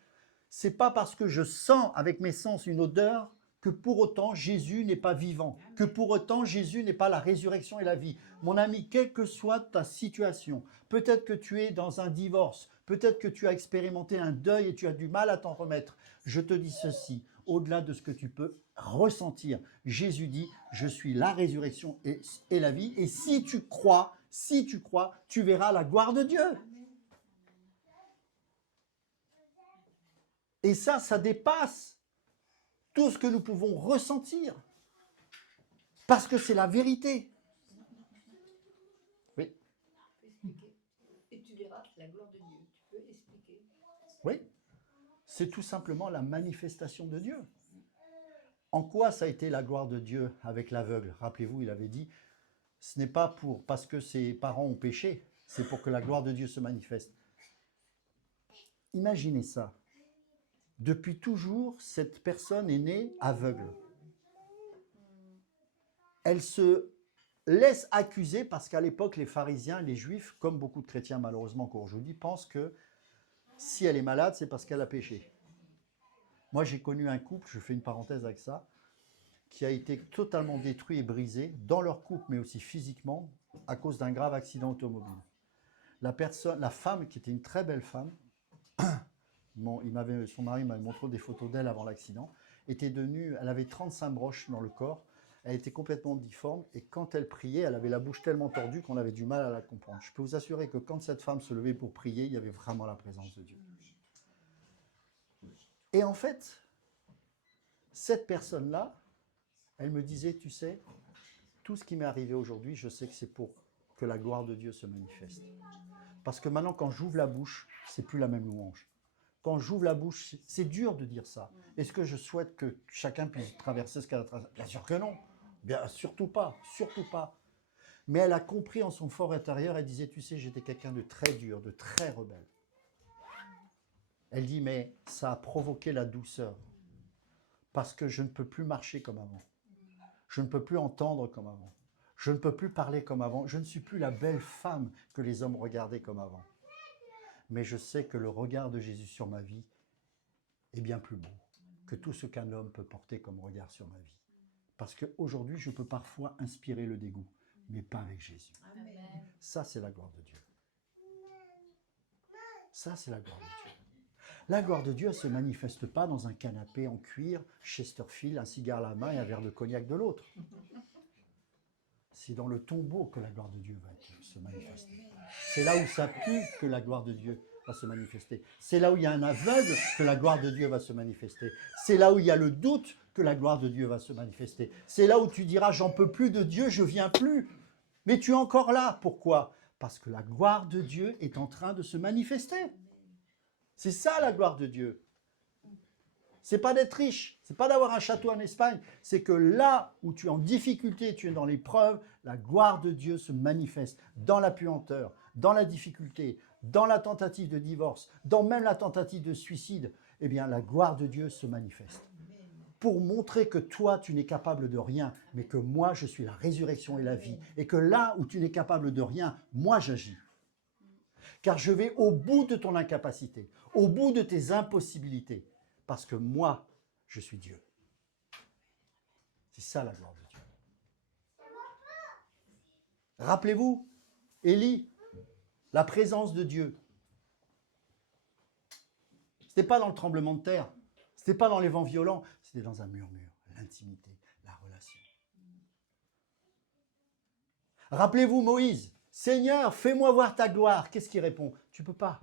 C'est pas parce que je sens avec mes sens une odeur que pour autant Jésus n'est pas vivant, que pour autant Jésus n'est pas la résurrection et la vie. Mon ami, quelle que soit ta situation, peut-être que tu es dans un divorce, peut-être que tu as expérimenté un deuil et tu as du mal à t'en remettre. Je te dis ceci, au-delà de ce que tu peux ressentir, Jésus dit, je suis la résurrection et la vie. Et si tu crois, tu verras la gloire de Dieu. Et ça dépasse tout ce que nous pouvons ressentir. Parce que c'est la vérité. Oui. Et tu verras la gloire de Dieu. Tu peux expliquer. Oui. C'est tout simplement la manifestation de Dieu. En quoi ça a été la gloire de Dieu avec l'aveugle? Rappelez-vous, il avait dit, ce n'est pas parce que ses parents ont péché, c'est pour que la gloire de Dieu se manifeste. Imaginez ça. Depuis toujours, cette personne est née aveugle. Elle se laisse accuser parce qu'à l'époque, les pharisiens, les juifs, comme beaucoup de chrétiens malheureusement encore aujourd'hui, pensent que si elle est malade, c'est parce qu'elle a péché. Moi, j'ai connu un couple, je fais une parenthèse avec ça, qui a été totalement détruit et brisé dans leur couple, mais aussi physiquement, à cause d'un grave accident automobile. La femme, qui était une très belle femme, son mari m'avait montré des photos d'elle avant l'accident, elle avait 35 broches dans le corps, elle était complètement difforme, et quand elle priait, elle avait la bouche tellement tordue qu'on avait du mal à la comprendre. Je peux vous assurer que quand cette femme se levait pour prier, il y avait vraiment la présence de Dieu. Et en fait, cette personne-là, elle me disait, tu sais, tout ce qui m'est arrivé aujourd'hui, je sais que c'est pour que la gloire de Dieu se manifeste. Parce que maintenant, quand j'ouvre la bouche, c'est plus la même louange. Quand j'ouvre la bouche, c'est dur de dire ça. Est-ce que je souhaite que chacun puisse traverser ce qu'elle a traversé? Bien sûr que non. Bien, surtout pas, surtout pas. Mais elle a compris en son fort intérieur, elle disait, tu sais, j'étais quelqu'un de très dur, de très rebelle. Elle dit, mais ça a provoqué la douceur. Parce que je ne peux plus marcher comme avant. Je ne peux plus entendre comme avant. Je ne peux plus parler comme avant. Je ne suis plus la belle femme que les hommes regardaient comme avant. Mais je sais que le regard de Jésus sur ma vie est bien plus beau que tout ce qu'un homme peut porter comme regard sur ma vie. Parce qu'aujourd'hui, je peux parfois inspirer le dégoût, mais pas avec Jésus. Amen. Ça, c'est la gloire de Dieu. Ça, c'est la gloire de Dieu. La gloire de Dieu, elle ne se manifeste pas dans un canapé en cuir, Chesterfield, un cigare à la main et un verre de cognac de l'autre. C'est dans le tombeau que la gloire de Dieu va se manifester. C'est là où ça pue que la gloire de Dieu va se manifester. C'est là où il y a un aveugle que la gloire de Dieu va se manifester. C'est là où il y a le doute que la gloire de Dieu va se manifester. C'est là où tu diras, j'en peux plus de Dieu, je viens plus. Mais tu es encore là. Pourquoi? Parce que la gloire de Dieu est en train de se manifester. C'est ça la gloire de Dieu. C'est pas d'être riche, c'est pas d'avoir un château en Espagne, c'est que là où tu es en difficulté, tu es dans l'épreuve, la gloire de Dieu se manifeste dans la puanteur, dans la difficulté, dans la tentative de divorce, dans même la tentative de suicide. Eh bien, la gloire de Dieu se manifeste. Pour montrer que toi, tu n'es capable de rien, mais que moi, je suis la résurrection et la vie. Et que là où tu n'es capable de rien, moi, j'agis. Car je vais au bout de ton incapacité, au bout de tes impossibilités. Parce que moi, je suis Dieu. C'est ça la gloire de Dieu. Rappelez-vous, Élie, la présence de Dieu. Ce n'était pas dans le tremblement de terre, ce n'était pas dans les vents violents, c'était dans un murmure, l'intimité, la relation. Rappelez-vous Moïse, Seigneur, fais-moi voir ta gloire. Qu'est-ce qu'il répond? Tu ne peux pas.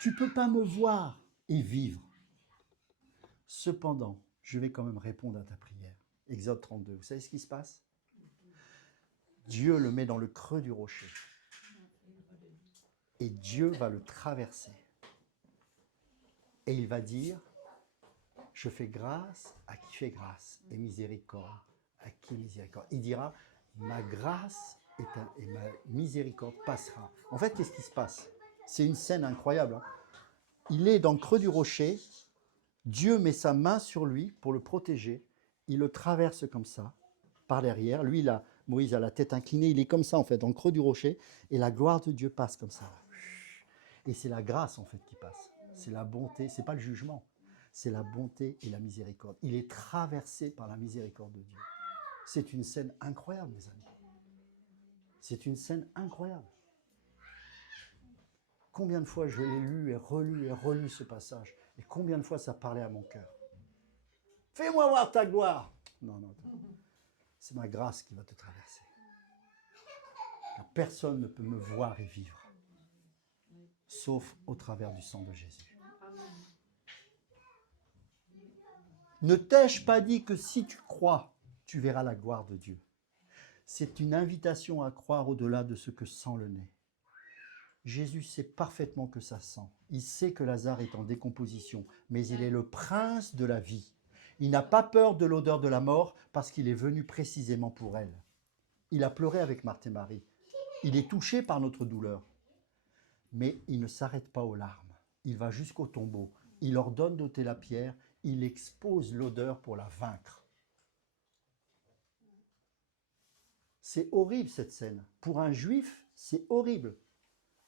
Tu ne peux pas me voir et vivre. Cependant, je vais quand même répondre à ta prière. Exode 32. Vous savez ce qui se passe? Dieu le met dans le creux du rocher. Et Dieu va le traverser. Et il va dire, je fais grâce à qui fait grâce, et miséricorde à qui miséricorde. Il dira, ma grâce et ma miséricorde passera. En fait, qu'est-ce qui se passe? C'est une scène incroyable. Il est dans le creux du rocher, Dieu met sa main sur lui pour le protéger, il le traverse comme ça, par derrière. Lui, là, Moïse a la tête inclinée, il est comme ça en fait, dans le creux du rocher, et la gloire de Dieu passe comme ça. Et c'est la grâce en fait qui passe, c'est la bonté, c'est pas le jugement, c'est la bonté et la miséricorde. Il est traversé par la miséricorde de Dieu. C'est une scène incroyable, mes amis. C'est une scène incroyable. Combien de fois je l'ai lu et relu ce passage, et combien de fois ça parlait à mon cœur. Fais-moi voir ta gloire. Non, c'est ma grâce qui va te traverser. Car personne ne peut me voir et vivre, sauf au travers du sang de Jésus. Ne t'ai-je pas dit que si tu crois, tu verras la gloire de Dieu? C'est une invitation à croire au-delà de ce que sent le nez. Jésus sait parfaitement que ça sent. Il sait que Lazare est en décomposition, mais il est le prince de la vie. Il n'a pas peur de l'odeur de la mort parce qu'il est venu précisément pour elle. Il a pleuré avec Marthe et Marie. Il est touché par notre douleur. Mais il ne s'arrête pas aux larmes. Il va jusqu'au tombeau. Il ordonne d'ôter la pierre. Il expose l'odeur pour la vaincre. C'est horrible cette scène. Pour un juif, c'est horrible.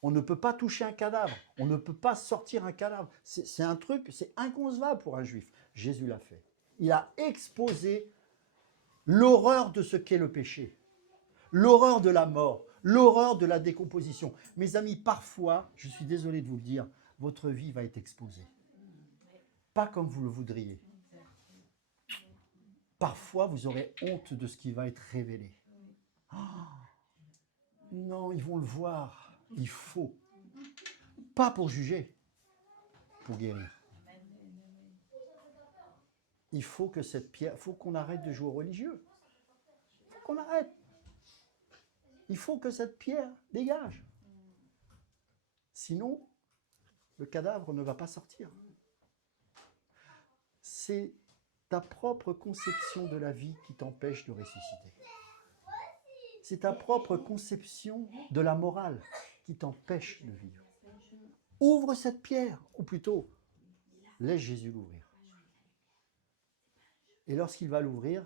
On ne peut pas toucher un cadavre. On ne peut pas sortir un cadavre. C'est un truc, c'est inconcevable pour un juif. Jésus l'a fait. Il a exposé l'horreur de ce qu'est le péché, l'horreur de la mort, l'horreur de la décomposition. Mes amis, parfois, je suis désolé de vous le dire, votre vie va être exposée. Pas comme vous le voudriez. Parfois, vous aurez honte de ce qui va être révélé. Non, ils vont le voir. Il faut. Pas pour juger, pour guérir. Il faut que cette pierre, il faut qu'on arrête de jouer au religieux. Il faut qu'on arrête. Il faut que cette pierre dégage. Sinon, le cadavre ne va pas sortir. C'est ta propre conception de la vie qui t'empêche de ressusciter. C'est ta propre conception de la morale qui t'empêche de vivre. Ouvre cette pierre, ou plutôt, laisse Jésus l'ouvrir. Et lorsqu'il va l'ouvrir,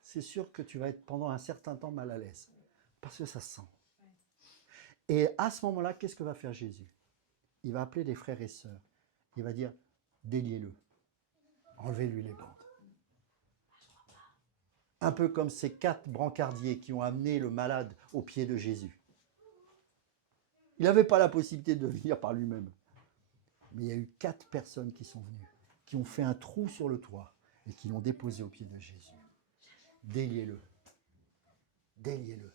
c'est sûr que tu vas être pendant un certain temps mal à l'aise, parce que ça sent. Et à ce moment-là, qu'est-ce que va faire Jésus? Il va appeler les frères et sœurs. Il va dire, déliez-le, enlevez-lui les bandes. Un peu comme ces 4 brancardiers qui ont amené le malade au pied de Jésus. Il n'avait pas la possibilité de venir par lui-même. Mais il y a eu 4 personnes qui sont venues, qui ont fait un trou sur le toit et qui l'ont déposé au pied de Jésus. Déliez-le. Déliez-le.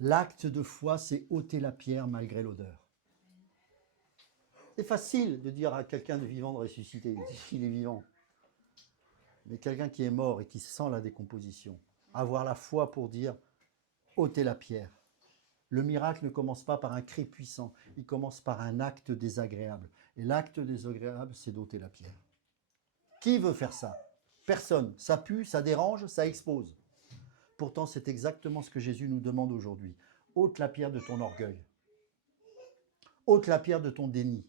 L'acte de foi, c'est ôter la pierre malgré l'odeur. C'est facile de dire à quelqu'un de vivant de ressusciter. Il est vivant. Mais quelqu'un qui est mort et qui sent la décomposition, avoir la foi pour dire ôtez la pierre. Le miracle ne commence pas par un cri puissant, il commence par un acte désagréable. Et l'acte désagréable, c'est d'ôter la pierre. Qui veut faire ça? Personne. Ça pue, ça dérange, ça expose. Pourtant, c'est exactement ce que Jésus nous demande aujourd'hui. Ôte la pierre de ton orgueil. Ôte la pierre de ton déni.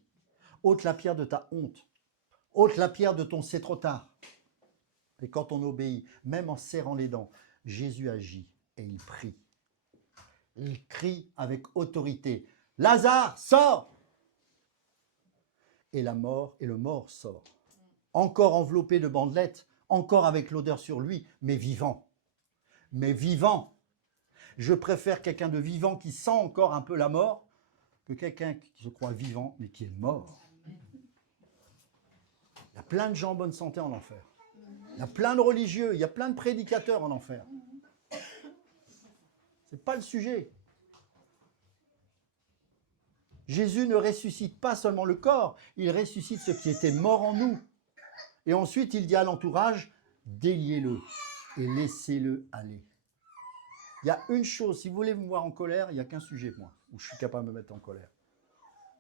Ôte la pierre de ta honte. Ôte la pierre de ton c'est trop tard. Et quand on obéit, même en serrant les dents, Jésus agit et il prie. Il crie avec autorité. Lazare, sors! Et le mort sort. Encore enveloppé de bandelettes, encore avec l'odeur sur lui, mais vivant. Mais vivant. Je préfère quelqu'un de vivant qui sent encore un peu la mort que quelqu'un qui se croit vivant mais qui est mort. Il y a plein de gens en bonne santé en enfer. Il y a plein de religieux, il y a plein de prédicateurs en enfer. Ce n'est pas le sujet. Jésus ne ressuscite pas seulement le corps, il ressuscite ce qui était mort en nous. Et ensuite, il dit à l'entourage, déliez-le et laissez-le aller. Il y a une chose, si vous voulez me voir en colère, il n'y a qu'un sujet, moi, où je suis capable de me mettre en colère.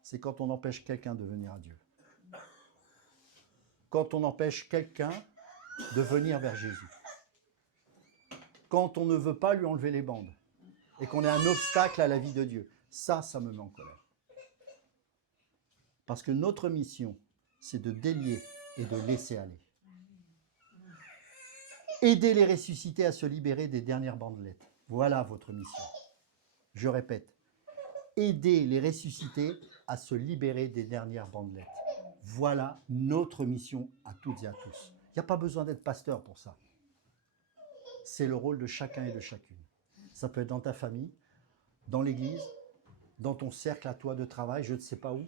C'est quand on empêche quelqu'un de venir à Dieu. Quand on empêche quelqu'un de venir vers Jésus. Quand on ne veut pas lui enlever les bandes et qu'on est un obstacle à la vie de Dieu. Ça me met en colère. Parce que notre mission, c'est de délier et de laisser aller. Aider les ressuscités à se libérer des dernières bandelettes. Voilà votre mission. Je répète, aider les ressuscités à se libérer des dernières bandelettes. Voilà notre mission à toutes et à tous. Il n'y a pas besoin d'être pasteur pour ça. C'est le rôle de chacun et de chacune. Ça peut être dans ta famille, dans l'église, dans ton cercle à toi de travail, je ne sais pas où.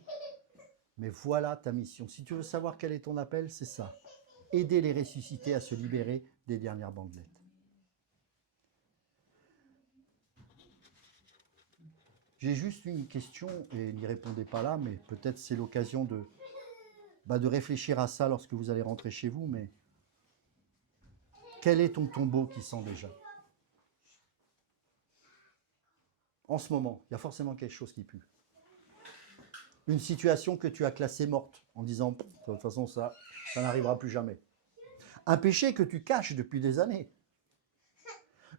Mais voilà ta mission. Si tu veux savoir quel est ton appel, c'est ça. Aider les ressuscités à se libérer des dernières bandelettes. J'ai juste une question, et n'y répondez pas là, mais peut-être c'est l'occasion de réfléchir à ça lorsque vous allez rentrer chez vous, mais quel est ton tombeau qui sent déjà? En ce moment, il y a forcément quelque chose qui pue. Une situation que tu as classée morte, en disant, de toute façon, ça n'arrivera plus jamais. Un péché que tu caches depuis des années.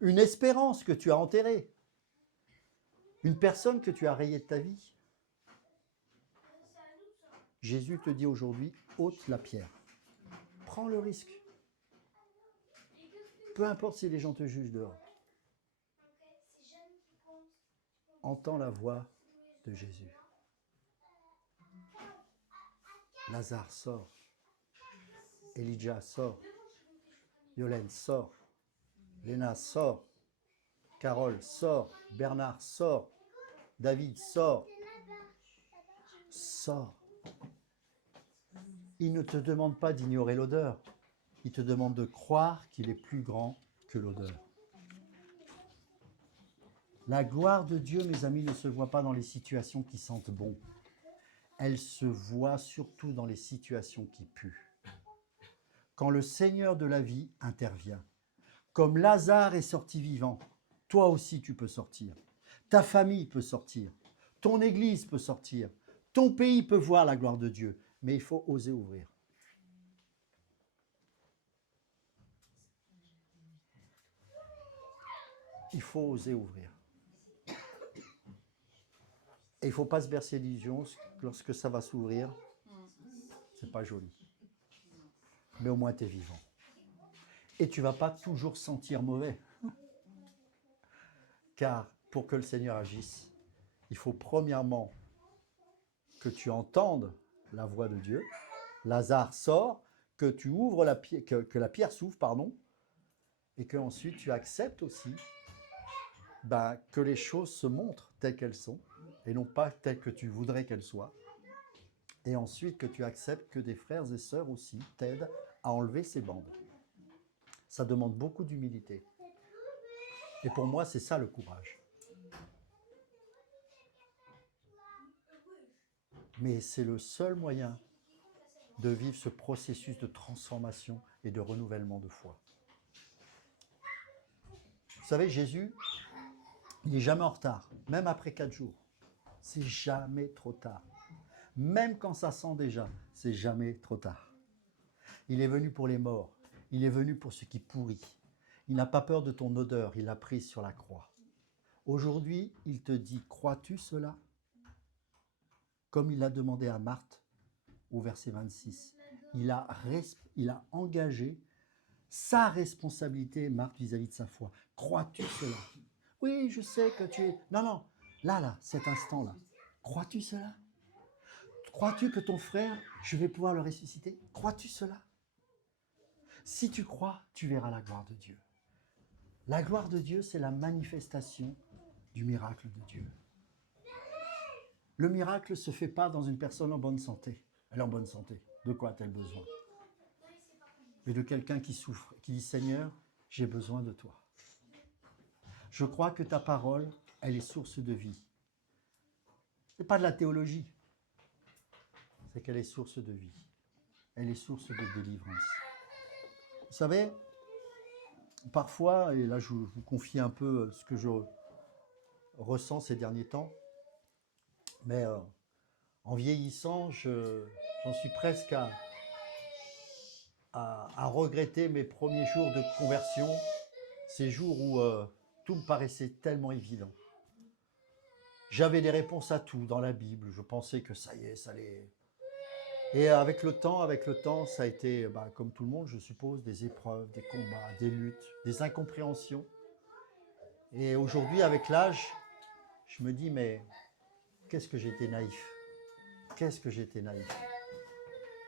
Une espérance que tu as enterrée. Une personne que tu as rayée de ta vie. Jésus te dit aujourd'hui, ôte la pierre. Prends le risque. Peu importe si les gens te jugent dehors. Entends la voix de Jésus. Lazare sort. Elijah sort. Yolène sort. Léna sort. Carole sort. Bernard sort. David sort. Sort. Il ne te demande pas d'ignorer l'odeur. Il te demande de croire qu'il est plus grand que l'odeur. La gloire de Dieu, mes amis, ne se voit pas dans les situations qui sentent bon. Elle se voit surtout dans les situations qui puent. Quand le Seigneur de la vie intervient, comme Lazare est sorti vivant, toi aussi tu peux sortir. Ta famille peut sortir. Ton église peut sortir. Ton pays peut voir la gloire de Dieu. Mais il faut oser ouvrir. Il faut oser ouvrir. Et il ne faut pas se bercer d'illusions lorsque ça va s'ouvrir. C'est pas joli. Mais au moins tu es vivant. Et tu ne vas pas toujours sentir mauvais. Car pour que le Seigneur agisse, il faut premièrement que tu entendes la voix de Dieu. Lazare sort, que tu ouvres que la pierre s'ouvre, pardon, et que ensuite tu acceptes aussi que les choses se montrent telles qu'elles sont, et non pas telles que tu voudrais qu'elles soient. Et ensuite que tu acceptes que des frères et sœurs aussi t'aident à enlever ces bandes. Ça demande beaucoup d'humilité. Et pour moi, c'est ça le courage. Mais c'est le seul moyen de vivre ce processus de transformation et de renouvellement de foi. Vous savez, Jésus, il n'est jamais en retard, même après 4 jours. C'est jamais trop tard. Même quand ça sent déjà, c'est jamais trop tard. Il est venu pour les morts, il est venu pour ce qui pourrit. Il n'a pas peur de ton odeur, il l'a prise sur la croix. Aujourd'hui, il te dit, crois-tu cela? Comme il l'a demandé à Marthe au verset 26. Il a engagé sa responsabilité, Marthe, vis-à-vis de sa foi. Crois-tu cela? Oui, je sais que tu es... Non, là, cet instant-là. Crois-tu cela? Crois-tu que ton frère, je vais pouvoir le ressusciter? Crois-tu cela? Si tu crois, tu verras la gloire de Dieu. La gloire de Dieu, c'est la manifestation du miracle de Dieu. Le miracle ne se fait pas dans une personne en bonne santé. Elle est en bonne santé. De quoi a-t-elle besoin? Mais de quelqu'un qui souffre, qui dit « Seigneur, j'ai besoin de toi. Je crois que ta parole, elle est source de vie. » Ce n'est pas de la théologie. C'est qu'elle est source de vie. Elle est source de délivrance. Vous savez, parfois, et là je vous confie un peu ce que je ressens ces derniers temps, mais en vieillissant, j'en suis presque à regretter mes premiers jours de conversion, ces jours où tout me paraissait tellement évident. J'avais des réponses à tout dans la Bible, je pensais que ça y est, ça allait... Et avec le temps, ça a été, comme tout le monde, je suppose, des épreuves, des combats, des luttes, des incompréhensions. Et aujourd'hui, avec l'âge, je me dis, mais qu'est-ce que j'étais naïf? Qu'est-ce que j'étais naïf?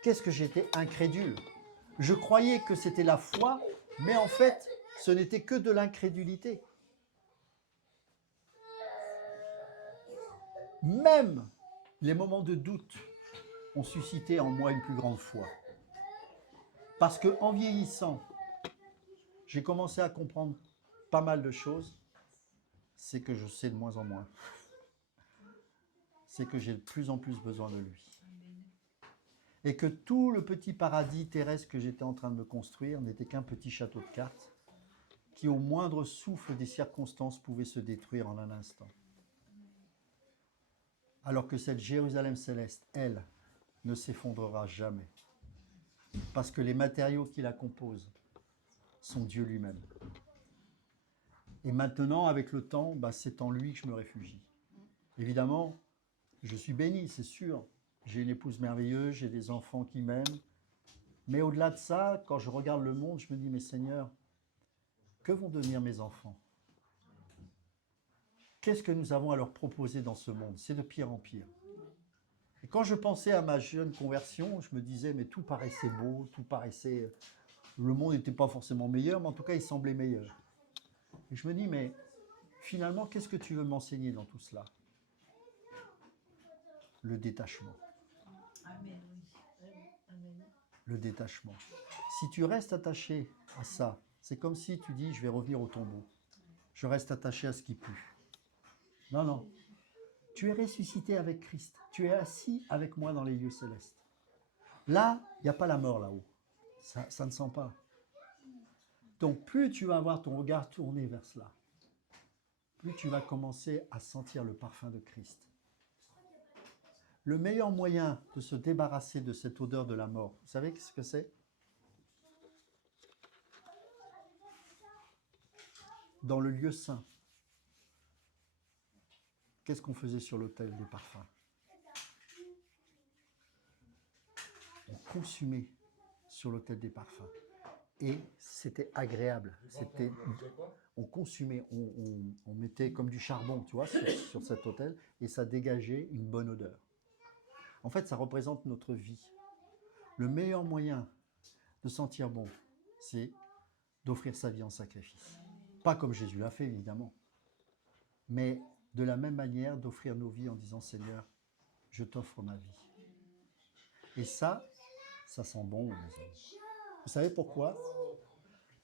Qu'est-ce que j'étais incrédule? Je croyais que c'était la foi, mais en fait, ce n'était que de l'incrédulité. Même les moments de doute ont suscité en moi une plus grande foi. Parce qu'en vieillissant, j'ai commencé à comprendre pas mal de choses. C'est que je sais de moins en moins. C'est que j'ai de plus en plus besoin de lui. Et que tout le petit paradis terrestre que j'étais en train de me construire n'était qu'un petit château de cartes qui, au moindre souffle des circonstances, pouvait se détruire en un instant. Alors que cette Jérusalem céleste, elle, ne s'effondrera jamais. Parce que les matériaux qui la composent sont Dieu lui-même. Et maintenant, avec le temps, c'est en lui que je me réfugie. Évidemment, je suis béni, c'est sûr. J'ai une épouse merveilleuse, j'ai des enfants qui m'aiment. Mais au-delà de ça, quand je regarde le monde, je me dis, mais Seigneur, que vont devenir mes enfants? Qu'est-ce que nous avons à leur proposer dans ce monde? C'est de pire en pire. Et quand je pensais à ma jeune conversion, je me disais, mais tout paraissait beau, tout paraissait... Le monde n'était pas forcément meilleur, mais en tout cas, il semblait meilleur. Et je me dis, mais finalement, qu'est-ce que tu veux m'enseigner dans tout cela? Le détachement. Amen, oui. Amen. le détachement. Si tu restes attaché à ça, c'est comme si tu dis, je vais revenir au tombeau. Je reste attaché à ce qui pue. Non, non. Tu es ressuscité avec Christ. Tu es assis avec moi dans les lieux célestes. Là, il n'y a pas la mort là-haut. Ça ne sent pas. Donc, plus tu vas avoir ton regard tourné vers cela, plus tu vas commencer à sentir le parfum de Christ. Le meilleur moyen de se débarrasser de cette odeur de la mort, vous savez ce que c'est? Dans le lieu saint, qu'est-ce qu'on faisait sur l'autel des parfums? On consumait sur l'autel des parfums. Et c'était agréable. On consumait, on mettait comme du charbon, tu vois, sur cet autel, et ça dégageait une bonne odeur. En fait, ça représente notre vie. Le meilleur moyen de sentir bon, c'est d'offrir sa vie en sacrifice. Pas comme Jésus l'a fait, évidemment, mais de la même manière d'offrir nos vies en disant, Seigneur, je t'offre ma vie. Et ça sent bon, mes amis. Vous savez pourquoi?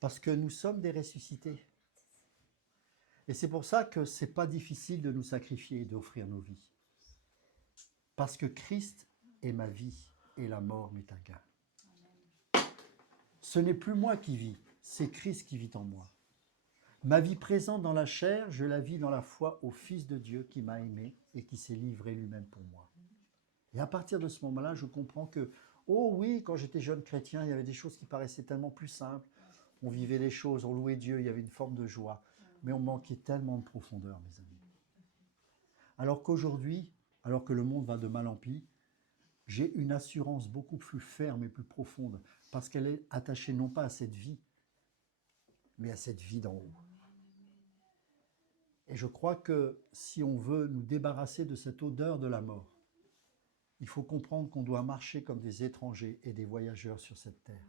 Parce que nous sommes des ressuscités. Et c'est pour ça que ce n'est pas difficile de nous sacrifier et d'offrir nos vies. Parce que Christ est ma vie et la mort m'est un gain. Ce n'est plus moi qui vis, c'est Christ qui vit en moi. Ma vie présente dans la chair, je la vis dans la foi au Fils de Dieu qui m'a aimé et qui s'est livré lui-même pour moi. Et à partir de ce moment-là, je comprends que, oh oui, quand j'étais jeune chrétien, il y avait des choses qui paraissaient tellement plus simples. On vivait les choses, on louait Dieu, il y avait une forme de joie. Mais on manquait tellement de profondeur, mes amis. Alors qu'aujourd'hui, alors que le monde va de mal en pis, j'ai une assurance beaucoup plus ferme et plus profonde, parce qu'elle est attachée non pas à cette vie, mais à cette vie d'en haut. Et je crois que si on veut nous débarrasser de cette odeur de la mort, il faut comprendre qu'on doit marcher comme des étrangers et des voyageurs sur cette terre.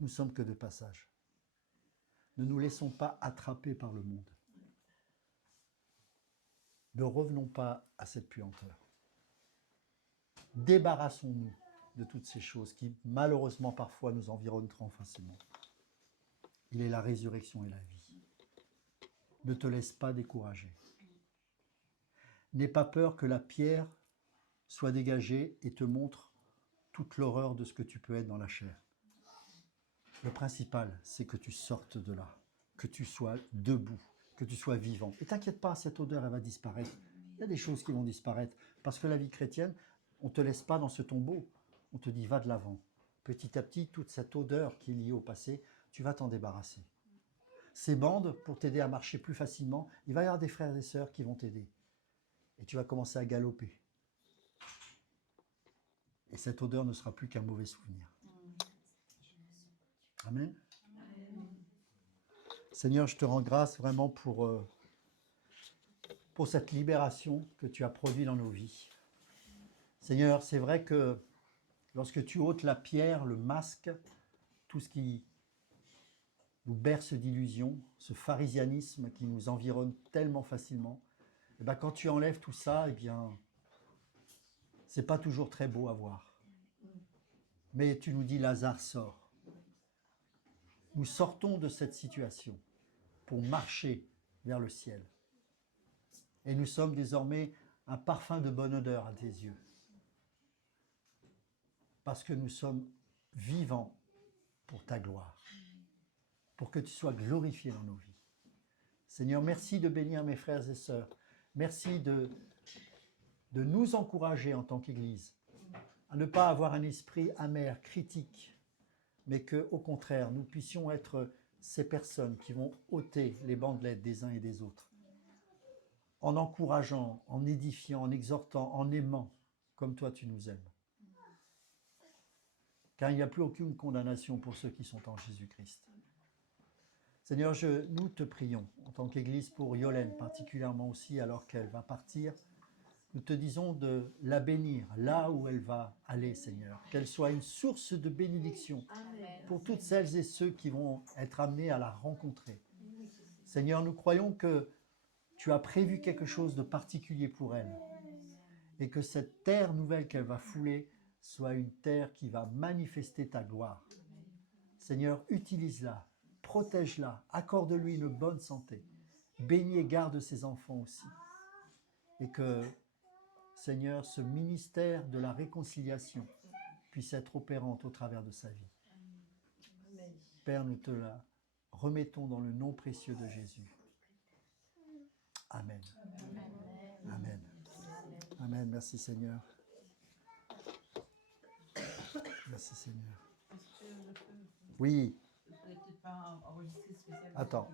Nous ne sommes que de passage. Ne nous laissons pas attraper par le monde. Ne revenons pas à cette puanteur. Débarrassons-nous de toutes ces choses qui, malheureusement, parfois nous environnent trop facilement. Il est la résurrection et la vie. Ne te laisse pas décourager. N'aie pas peur que la pierre soit dégagée et te montre toute l'horreur de ce que tu peux être dans la chair. Le principal, c'est que tu sortes de là, que tu sois debout, que tu sois vivant. Et t'inquiète pas, cette odeur, elle va disparaître. Il y a des choses qui vont disparaître. Parce que la vie chrétienne, on ne te laisse pas dans ce tombeau. On te dit, va de l'avant. Petit à petit, toute cette odeur qui est liée au passé, tu vas t'en débarrasser. Ces bandes, pour t'aider à marcher plus facilement, il va y avoir des frères et sœurs qui vont t'aider. Et tu vas commencer à galoper. Et cette odeur ne sera plus qu'un mauvais souvenir. Amen. Seigneur, je te rends grâce vraiment pour cette libération que tu as produite dans nos vies. Seigneur, c'est vrai que lorsque tu ôtes la pierre, le masque, tout ce qui nous berce d'illusions, ce pharisianisme qui nous environne tellement facilement, et bien quand tu enlèves tout ça, eh bien, c'est pas toujours très beau à voir. Mais tu nous dis, Lazare sort. Nous sortons de cette situation pour marcher vers le ciel. Et nous sommes désormais un parfum de bonne odeur à tes yeux. Parce que nous sommes vivants pour ta gloire. Pour que tu sois glorifié dans nos vies. Seigneur, merci de bénir mes frères et sœurs. Merci de nous encourager en tant qu'Église à ne pas avoir un esprit amer, critique, mais qu'au contraire, nous puissions être ces personnes qui vont ôter les bandelettes des uns et des autres, en encourageant, en édifiant, en exhortant, en aimant, comme toi tu nous aimes. Car il n'y a plus aucune condamnation pour ceux qui sont en Jésus-Christ. Seigneur, nous te prions, en tant qu'Église, pour Yolène particulièrement aussi, alors qu'elle va partir. Nous te disons de la bénir là où elle va aller, Seigneur. Qu'elle soit une source de bénédiction pour toutes celles et ceux qui vont être amenés à la rencontrer. Seigneur, nous croyons que tu as prévu quelque chose de particulier pour elle et que cette terre nouvelle qu'elle va fouler soit une terre qui va manifester ta gloire. Seigneur, utilise-la, protège-la, accorde-lui une bonne santé. Bénis et garde ses enfants aussi. Et que, Seigneur, ce ministère de la réconciliation puisse être opérante au travers de sa vie. Amen. Père, nous te la remettons dans le nom précieux de Jésus. Amen. Amen. Amen. Merci Seigneur. Merci Seigneur. Oui. Vous n'êtes peut-être pas enregistré spécialement. Attends.